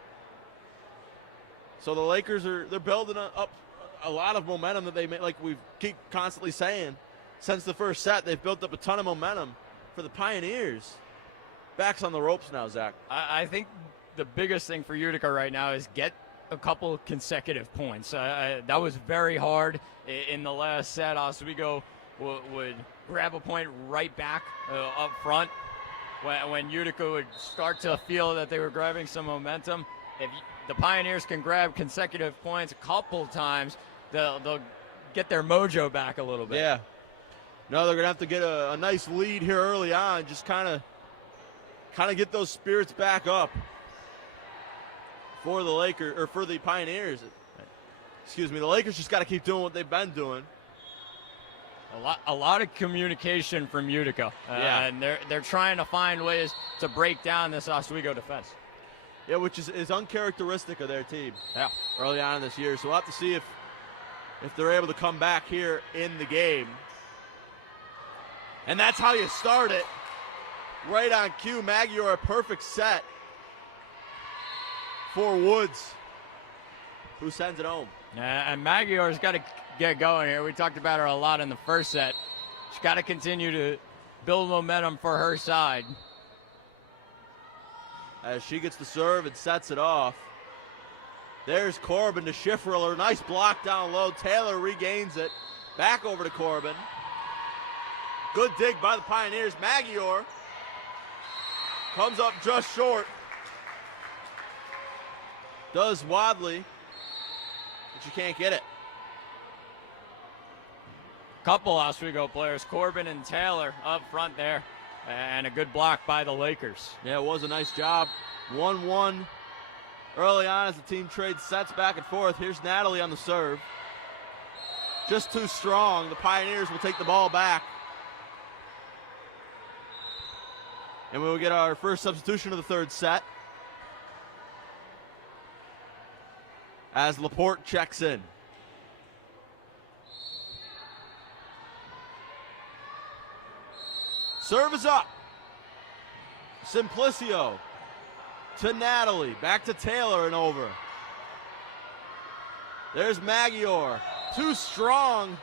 So the Lakers they're building up a lot of momentum that they made, like we keep constantly saying. Since the first set, they've built up a ton of momentum for the Pioneers. Back's on the ropes now, Zach. I think the biggest thing for Utica right now is get a couple consecutive points. That was very hard in the last set. Oswego would grab a point right back up front when Utica would start to feel that they were grabbing some momentum. If the Pioneers can grab consecutive points a couple times, they'll get their mojo back a little bit. Yeah. No, they're going to have to get a nice lead here early on, just kind of get those spirits back up for the Lakers, or for the Pioneers. Excuse me, the Lakers just got to keep doing what they've been doing. A lot of communication from Utica, and they're trying to find ways to break down this Oswego defense. Yeah, which is uncharacteristic of their team. Yeah, early on this year. So we'll have to see if they're able to come back here in the game. And that's how you start it. Right on cue, Magyar, a perfect set. for Woods, who sends it home. And Magyar's got to get going here. We talked about her a lot in the first set. She's got to continue to build momentum for her side. As she gets the serve and sets it off. There's Corbin to Schiffriller. Nice block down low. Taylor regains it. Back over to Corbin. Good dig by the Pioneers. Magyar comes up just short. Does Wadley, but you can't get it. Couple Oswego players, Corbin and Taylor up front there. And a good block by the Lakers. Yeah, it was a nice job. 1-1 early on as the team trades sets back and forth. Here's Natalie on the serve. Just too strong. The Pioneers will take the ball back. And we will get our first substitution of the third set. As Laporte checks in. Serve is up. Simplicio to Natalie. Back to Taylor and over. There's Magyar. Too strong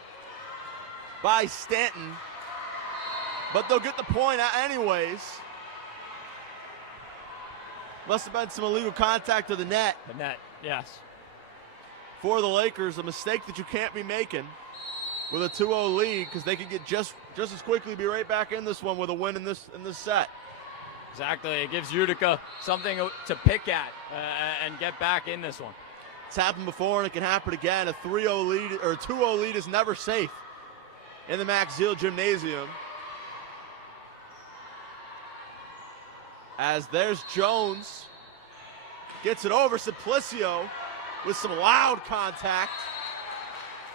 by Stanton. But they'll get the point anyways. Must have been some illegal contact to the net. The net, yes. For the Lakers, a mistake that you can't be making with a 2-0 lead, because they could get just as quickly be right back in this one with a win in this set. Exactly. It gives Utica something to pick at and get back in this one. It's happened before and it can happen again. A 3-0 lead or a 2-0 lead is never safe in the Max Zeal Gymnasium. As there's Jones. Gets it over. Simplicio with some loud contact.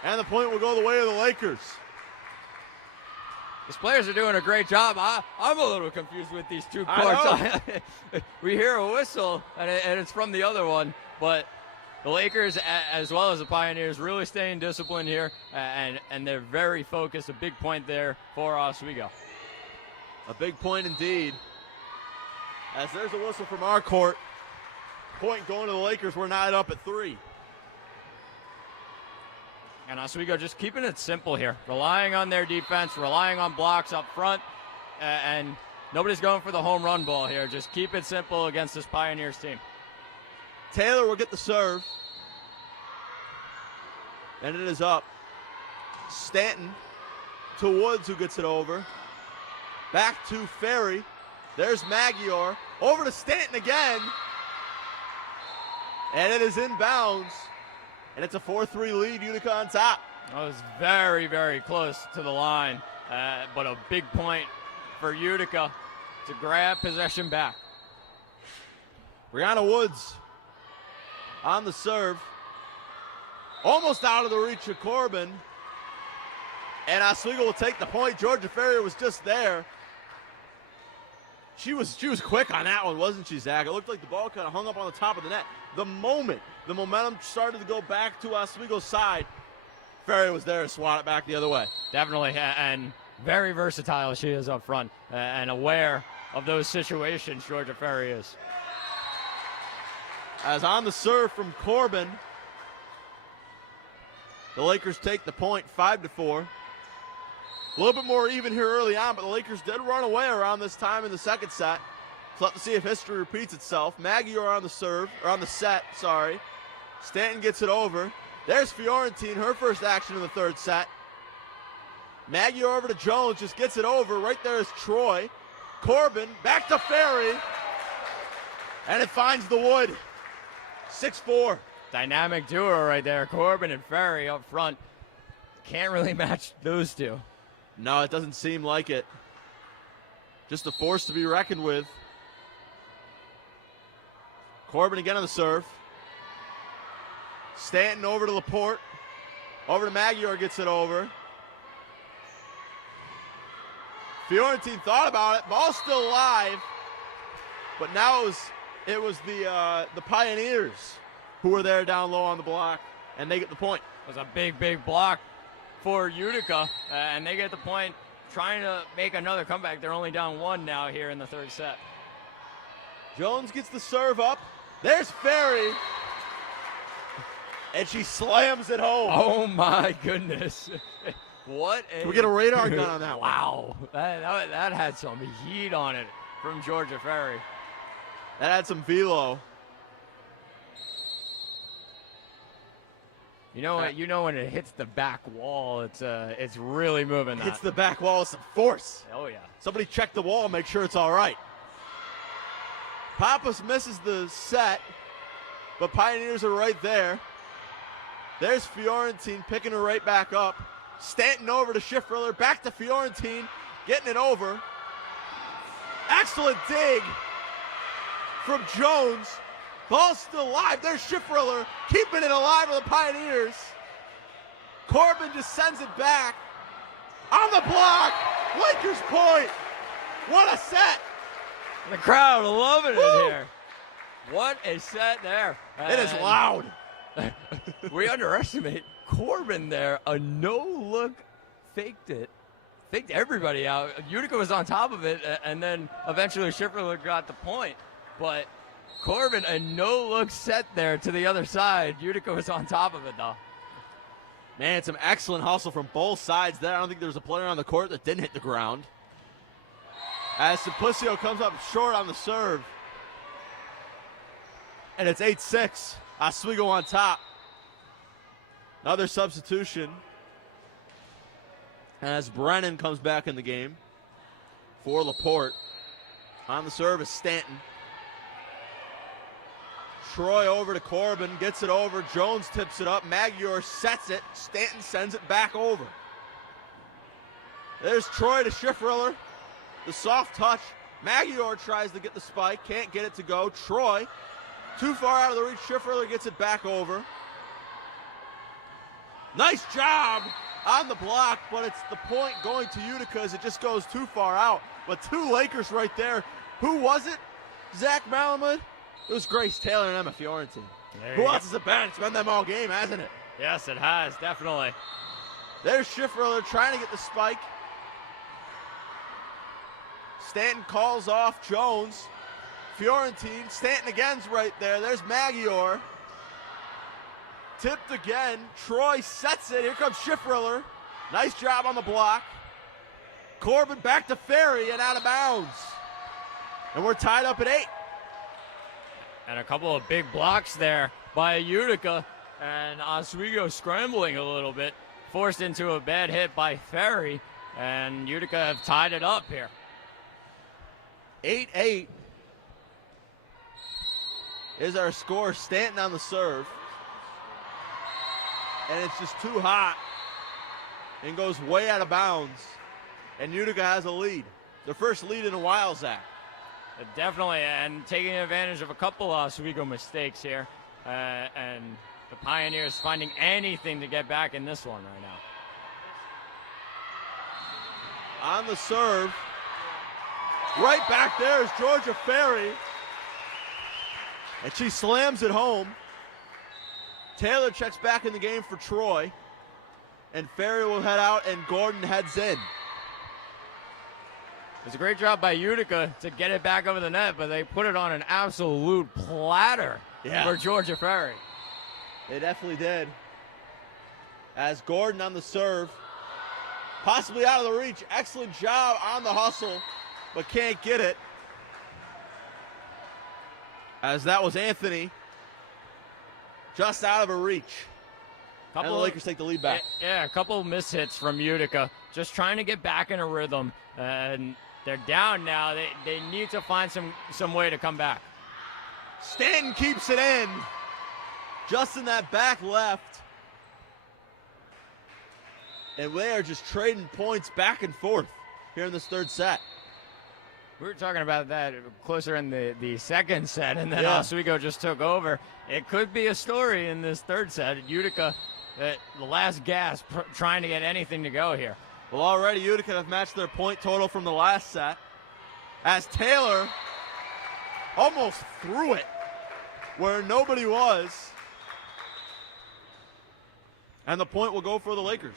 And the point will go the way of the Lakers. These players are doing a great job. I'm a little confused with these two courts. We hear a whistle, and it's from the other one. But the Lakers, as well as the Pioneers, really staying disciplined here, and they're very focused. A big point there for Oswego. A big point indeed. As there's a whistle from our court. Point going to the Lakers. We're not up at 3. And Oswego just keeping it simple here, relying on their defense, relying on blocks up front, and nobody's going for the home run ball here. Just keep it simple against this Pioneers team. Taylor will get the serve. And it is up. Stanton to Woods, who gets it over. Back to Ferry. There's Magyar. Over to Stanton again. And it is inbounds. And it's a 4-3 lead, Utica on top. That was very, very close to the line, but a big point for Utica to grab possession back. Brianna Woods on the serve. Almost out of the reach of Corbin. And Oswego will take the point. Georgia Ferrier was just there. She was quick on that one, wasn't she, Zach? It looked like the ball kind of hung up on the top of the net. The moment the momentum started to go back to Oswego's side, Ferrier was there to swat it back the other way. Definitely, and very versatile she is up front, and aware of those situations, Georgia Ferrier is. As on the serve from Corbin, the Lakers take the point 5-4. A little bit more even here early on, but the Lakers did run away around this time in the second set. So let's see if history repeats itself. Magyar on the serve, or on the set, sorry. Stanton gets it over. There's Fiorentine, her first action in the third set. Magyar over to Jones, just gets it over. Right there is Troy. Corbin, back to Ferry. And it finds the wood. 6-4. Dynamic duo right there, Corbin and Ferry up front. Can't really match those two. No, it doesn't seem like it. Just a force to be reckoned with. Corbin again on the serve. Stanton over to Laporte. Over to Magyar, gets it over. Fiorentine thought about it. Ball's still alive. But now it was the Pioneers who were there down low on the block, and they get the point. It was a big, big block for Utica, and they get the point, trying to make another comeback. They're only down 1 now here in the third set. Jones gets the serve up. There's Ferry. And she slams it home. Oh my goodness. What a. Can we get a radar gun on that one? Wow. That had some heat on it from Georgia Ferry. That had some velo. You know when it hits the back wall, it's really moving. Hits the back wall with some force. Oh yeah. Somebody check the wall, make sure it's all right. Pappas misses the set, but Pioneers are right there. There's Fiorentine picking her right back up. Stanton over to Schiffriller, back to Fiorentine, getting it over. Excellent dig from Jones. Ball's still alive. There's Schiffriller keeping it alive for the Pioneers. Corbin just sends it back. On the block. Lakers point. What a set. The crowd loving Woo! it here. What a set there. It is loud. We underestimate Corbin there. A no-look faked it. Faked everybody out. Utica was on top of it, and then eventually Schiffriller got the point. But Corbin, a no-look set there to the other side. Utica was on top of it, though. Man, some excellent hustle from both sides there. I don't think there was a player on the court that didn't hit the ground. As Simplicio comes up short on the serve. And it's 8-6. Oswego on top. Another substitution. As Brennan comes back in the game for Laporte. On the serve is Stanton. Troy over to Corbin, gets it over. Jones tips it up. Magyar sets it. Stanton sends it back over. There's Troy to Schiffriller. The soft touch. Magyar tries to get the spike. Can't get it to go. Troy, too far out of the reach. Schiffriller gets it back over. Nice job on the block, but it's the point going to Utica as it just goes too far out. But two Lakers right there. Who was it? Zach Malamud? It was Grace Taylor and Emma Fiorentine. Who else is a bad? It's been them all game, hasn't it? Yes, it has, definitely. There's Schiffriller trying to get the spike. Stanton calls off Jones. Fiorentine, Stanton again's right there. There's Magyar. Tipped again. Troy sets it. Here comes Schiffriller. Nice job on the block. Corbin back to Ferry and out of bounds. And we're tied up at 8. And a couple of big blocks there by Utica. And Oswego scrambling a little bit. Forced into a bad hit by Ferry. And Utica have tied it up here. 8-8 is our score. Stanton on the serve. And it's just too hot. And goes way out of bounds. And Utica has a lead. Their first lead in a while, Zach. Definitely, and taking advantage of a couple Oswego mistakes here. And the Pioneers finding anything to get back in this one right now. On the serve. Right back there is Georgia Ferry. And she slams it home. Taylor checks back in the game for Troy. And Ferry will head out and Gordon heads in. It's a great job by Utica to get it back over the net, but they put it on an absolute platter for Georgia Ferry. They definitely did. As Gordon on the serve. Possibly out of the reach. Excellent job on the hustle, but can't get it. As that was Anthony. Just out of a reach. And the Lakers take the lead back. Yeah, a couple of mishits from Utica. Just trying to get back in a rhythm. And they're down now. They need to find some way to come back. Stanton keeps it in. Just in that back left. And they are just trading points back and forth here in this third set. We were talking about that closer in the second set, and then Oswego just took over. It could be a story in this third set. Utica, the last gasp, trying to get anything to go here. Well, already Utica have matched their point total from the last set. As Taylor almost threw it where nobody was. And the point will go for the Lakers.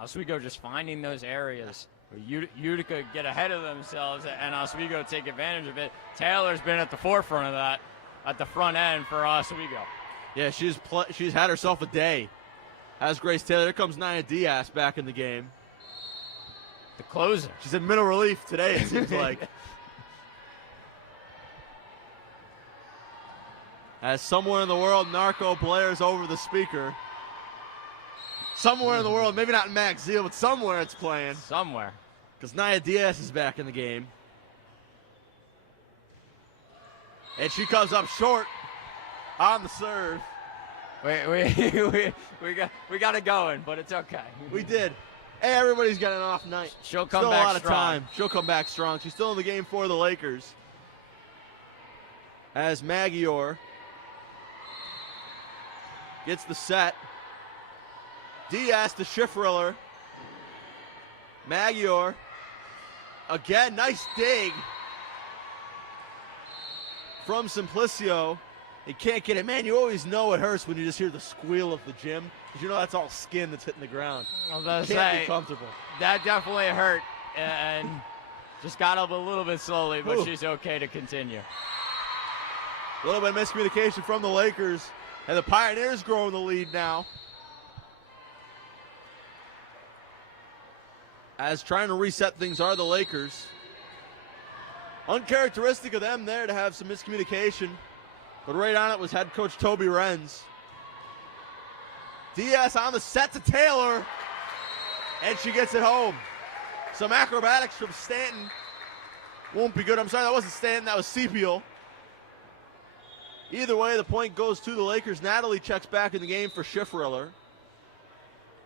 Oswego just finding those areas where Utica get ahead of themselves and Oswego take advantage of it. Taylor's been at the forefront of that. at the front end for Oswego. Yeah, she's had herself a day. As Grace Taylor, here comes Nia Diaz back in the game. The closer. She's in middle relief today, it seems like. As somewhere in the world, Narco blares over the speaker. Somewhere in the world, maybe not in Max Zeal, but somewhere it's playing. Somewhere. Because Nia Diaz is back in the game. And she comes up short on the serve. We got it going, but it's okay. We did. Hey, everybody's got an off night. She'll come still back a lot strong. of time. She'll come back strong. She's still in the game for the Lakers. As Magyar gets the set. Diaz to Schiffriller. Magyar. Again, nice dig from Simplicio. He can't get it. Man, you always know it hurts when you just hear the squeal of the gym. Because you know that's all skin that's hitting the ground. I was gonna Can't say, be comfortable. that definitely hurt, and just got up a little bit slowly, but Ooh. she's okay to continue. A little bit of miscommunication from the Lakers. And the Pioneers growing the lead now. As trying to reset things are the Lakers. Uncharacteristic of them there to have some miscommunication. But right on it was head coach Toby Renz. Diaz on the set to Taylor. And she gets it home. Some acrobatics from Stanton. Won't be good. I'm sorry, that wasn't Stanton. That was Sepiel. Either way, the point goes to the Lakers. Natalie checks back in the game for Schiffriller.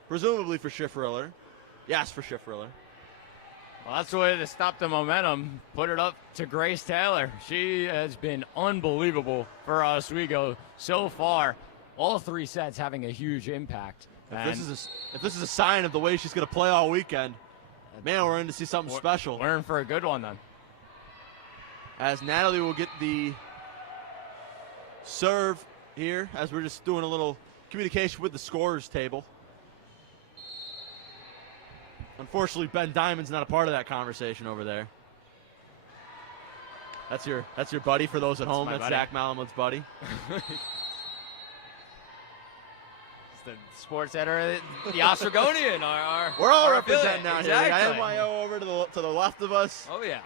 Presumably for Schiffriller. Yes, for Schiffriller. Well, that's the way to stop the momentum. Put it up to Grace Taylor. She has been unbelievable for Oswego so far. All three sets having a huge impact. If this is a sign of the way she's going to play all weekend, man, we're in to see something special. We're in for a good one then. As Natalie will get the serve here, as we're just doing a little communication with the scorers table. Unfortunately, Ben Diamond's not a part of that conversation over there. That's your buddy for those at home. That's buddy. Zach Malamud's buddy. It's the sports editor, the Oswegonian. We're all our representing affiliate. out here. Exactly. We got MYO over to the left of us. Oh, yeah.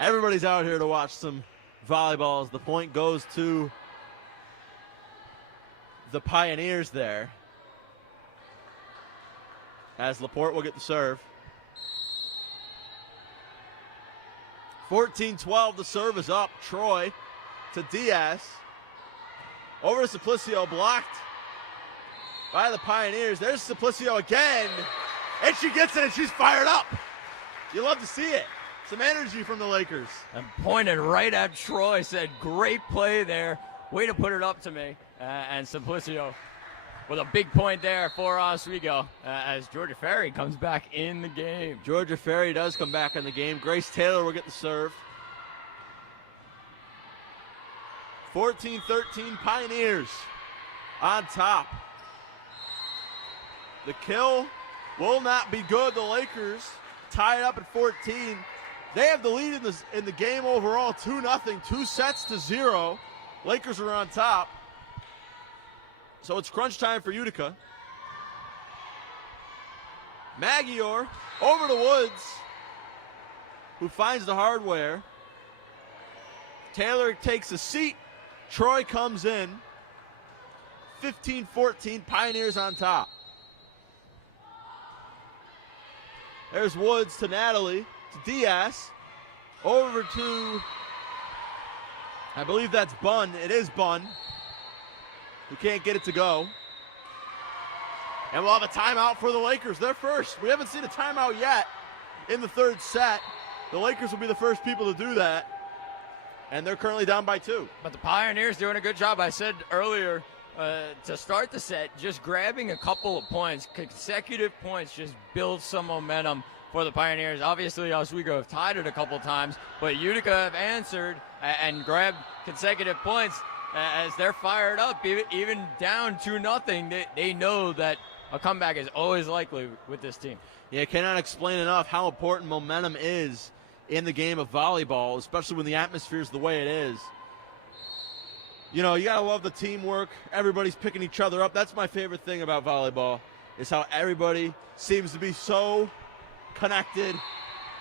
Everybody's out here to watch some volleyballs. The point goes to the Pioneers there. As Laporte will get the serve. 14-12, the serve is up. Troy to Diaz. Over to Simplicio, blocked by the Pioneers. There's Simplicio again. And she gets it, and she's fired up. You love to see it. Some energy from the Lakers. And pointed right at Troy, said, great play there. Way to put it up to me. And Simplicio with a big point there for Oswego as Georgia Ferry comes back in the game. Georgia Ferry does come back in the game. Grace Taylor will get the serve. 14-13 Pioneers on top. The kill will not be good. The Lakers tied up at 14. They have the lead in the game overall, 2-0, 2 sets to 0. Lakers are on top. So it's crunch time for Utica. Magyar over to Woods, who finds the hardware. Taylor takes a seat. Troy comes in. 15-14, Pioneers on top. There's Woods to Natalie, to Diaz. Over to, I believe that's Bunn. It is Bunn. We can't get it to go. And we'll have a timeout for the Lakers. They're first. We haven't seen a timeout yet in the third set. The Lakers will be the first people to do that. And they're currently down by 2. But the Pioneers doing a good job. I said earlier to start the set, just grabbing a couple of points, consecutive points, just build some momentum for the Pioneers. Obviously, Oswego have tied it a couple times, but Utica have answered and grabbed consecutive points. As they're fired up, even down 2-0, they know that a comeback is always likely with this team. Yeah, cannot explain enough how important momentum is in the game of volleyball, especially when the atmosphere is the way it is. You know, you got to love the teamwork. Everybody's picking each other up. That's my favorite thing about volleyball is how everybody seems to be so connected.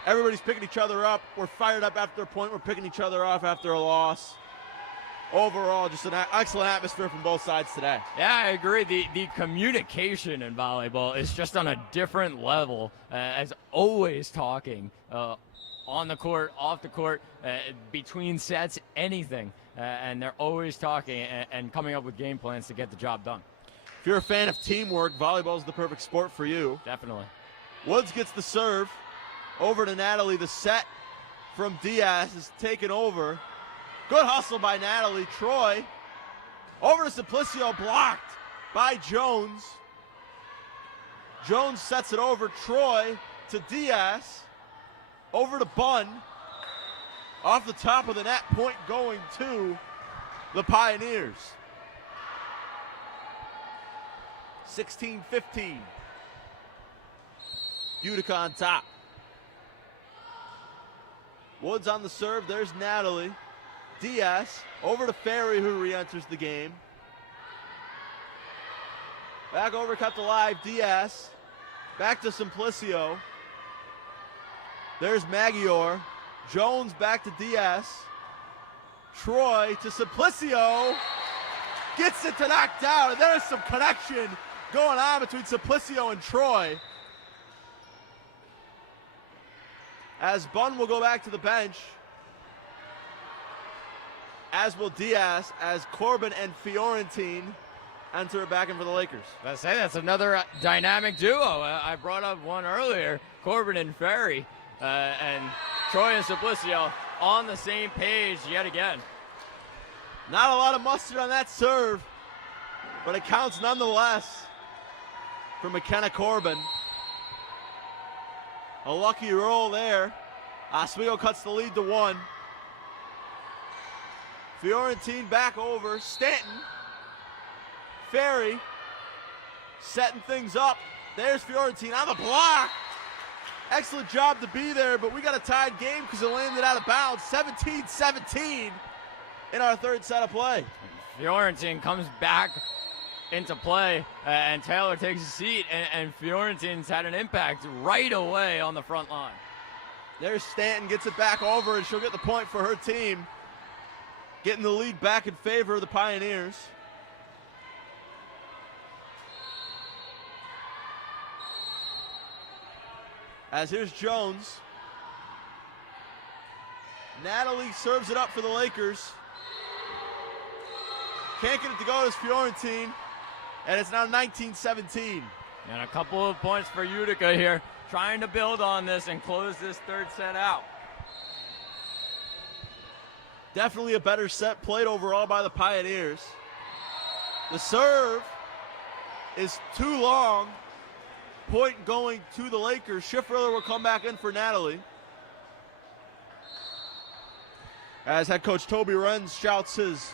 Everybody's picking each other up. We're fired up after a point. We're picking each other off after a loss. Overall, just an excellent atmosphere from both sides today. Yeah, I agree. The communication in volleyball is just on a different level. As always talking on the court, off the court, between sets, anything. And they're always talking and coming up with game plans to get the job done. If you're a fan of teamwork, volleyball is the perfect sport for you. Definitely. Woods gets the serve over to Natalie. The set from Diaz is taken over. Good hustle by Natalie. Troy over to Simplicio, blocked by Jones. Jones sets it over. Troy to Diaz. Over to Bunn. Off the top of the net, point going to the Pioneers. 16-15. Utica on top. Woods on the serve. There's Natalie. Diaz over to Ferry, who re-enters the game. Back over, kept alive. Diaz. Back to Simplicio. There's Maggiore. Jones back to Diaz. Troy to Simplicio. Gets it to knock down. And there's some connection going on between Simplicio and Troy. As Bunn will go back to the bench. As will Diaz, as Corbin and Fiorentine enter back in for the Lakers. I say that's another dynamic duo. I brought up one earlier, Corbin and Ferry, and Troy and Simplicio on the same page yet again. Not a lot of mustard on that serve, but it counts nonetheless for McKenna Corbin. A lucky roll there. Oswego cuts the lead to 1. Fiorentine back over. Stanton. Ferry setting things up. There's Fiorentine on the block. Excellent job to be there, but we got a tied game because it landed out of bounds. 17-17 in our third set of play. Fiorentine comes back into play, and Taylor takes a seat, and Fiorentine's had an impact right away on the front line. There's Stanton, gets it back over, and she'll get the point for her team. Getting the lead back in favor of the Pioneers. As here's Jones. Natalie serves it up for the Lakers. Can't get it to go as Fiorentine. And it's now 19-17. And a couple of points for Utica here, trying to build on this and close this third set out. Definitely a better set played overall by the Pioneers. The serve is too long. Point going to the Lakers. Schiffriller will come back in for Natalie. As head coach Toby Renz shouts his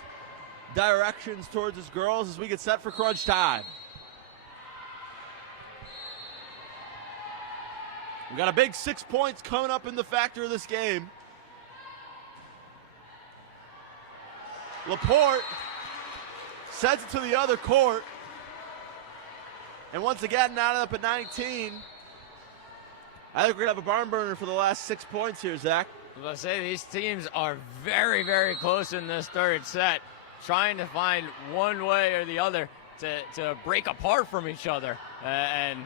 directions towards his girls as we get set for crunch time. We got a big 6 points coming up in the factor of this game. Laporte sends it to the other court. And once again, now up at 19. I think we're going to have a barn burner for the last 6 points here, Zach. I was going to say, these teams are very, very close in this third set, trying to find one way or the other to break apart from each other. And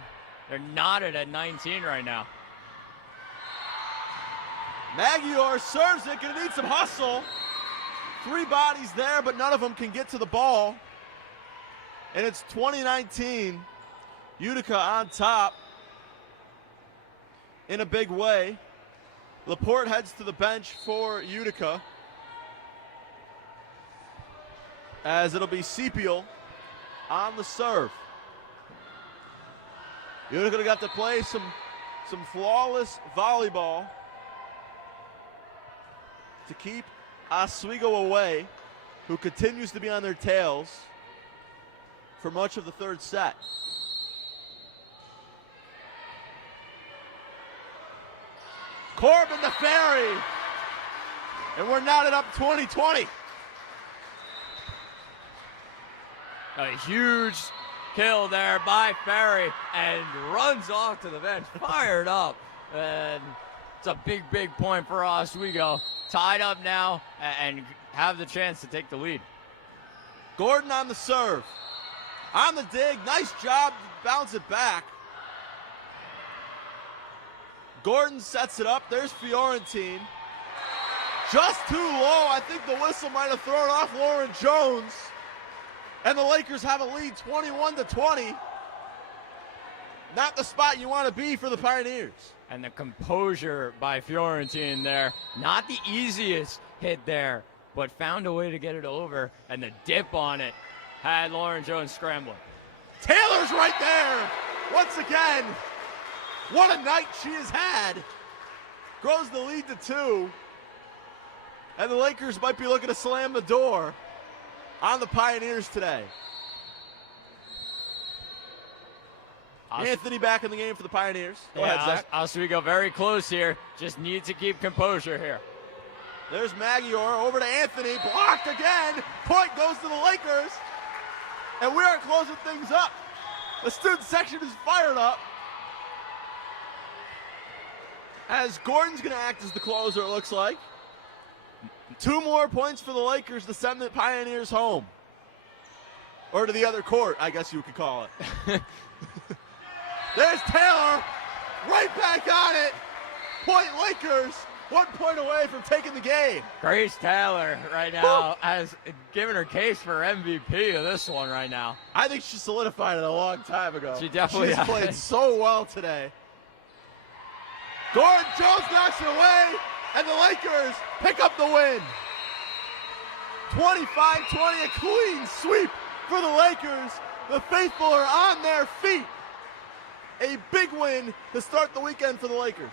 they're knotted at 19 right now. Maggiore serves it, going to need some hustle. 3 bodies there, but none of them can get to the ball. And it's 2019. Utica on top in a big way. Laporte heads to the bench for Utica, as it'll be Sepiel on the serve. Utica got to play some flawless volleyball to keep Oswego away, who continues to be on their tails for much of the third set. Corbin the Ferry, and we're knotted up 20-20. A huge kill there by Ferry and runs off to the bench, fired up. And it's a big, big point for Oswego. Tied up now and have the chance to take the lead. Gordon on the serve. On the dig. Nice job to bounce it back. Gordon sets it up. There's Fiorentine. Just too low. I think the whistle might have thrown off Lauren Jones. And the Lakers have a lead 21-20. Not the spot you want to be for the Pioneers. And the composure by Fiorentine there. Not the easiest hit there, but found a way to get it over. And the dip on it had Lauren Jones scrambling. Taylor's right there. Once again. What a night she has had. Grows the lead to 2. And the Lakers might be looking to slam the door on the Pioneers today. Anthony back in the game for the Pioneers. Go ahead, Zach. Oswego very close here. Just need to keep composure here. There's Magyar over to Anthony. Blocked again. Point goes to the Lakers. And we are closing things up. The student section is fired up. As Gordon's going to act as the closer, it looks like. 2 more points for the Lakers to send the Pioneers home. Or to the other court, I guess you could call it. There's Taylor, right back on it. Point Lakers, 1 point away from taking the game. Grace Taylor right now has given her case for MVP of this one right now. I think she solidified it a long time ago. She definitely She's played so well today. Gordon Jones knocks it away, and the Lakers pick up the win. 25-20, a clean sweep for the Lakers. The faithful are on their feet. A big win to start the weekend for the Lakers.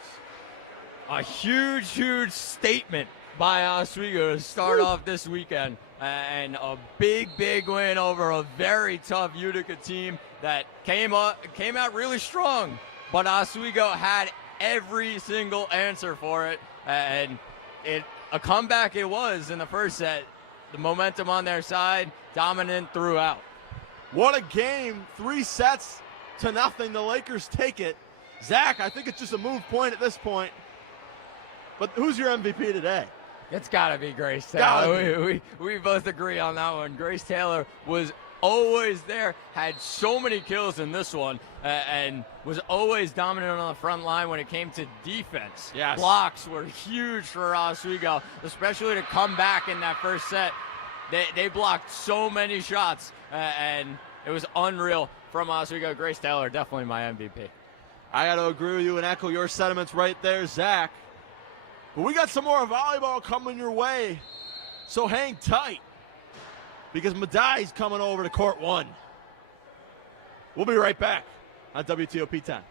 A huge, huge statement by Oswego to start off this weekend. And a big, big win over a very tough Utica team that came out really strong. But Oswego had every single answer for it. And a comeback it was in the first set. The momentum on their side, dominant throughout. What a game. 3 sets to nothing. The Lakers take it. Zach, I think it's just a move point at this point. But who's your MVP today? It's got to be Grace Taylor. We both agree on that one. Grace Taylor was always there, had so many kills in this one, and was always dominant on the front line when it came to defense. Yes. Blocks were huge for Oswego, especially to come back in that first set. They blocked so many shots, and it was unreal from Oswego. Grace Taylor, definitely my MVP. I got to agree with you and echo your sentiments right there, Zach. But we got some more volleyball coming your way, so hang tight because Madai's coming over to court 1. We'll be right back on WTOP Time.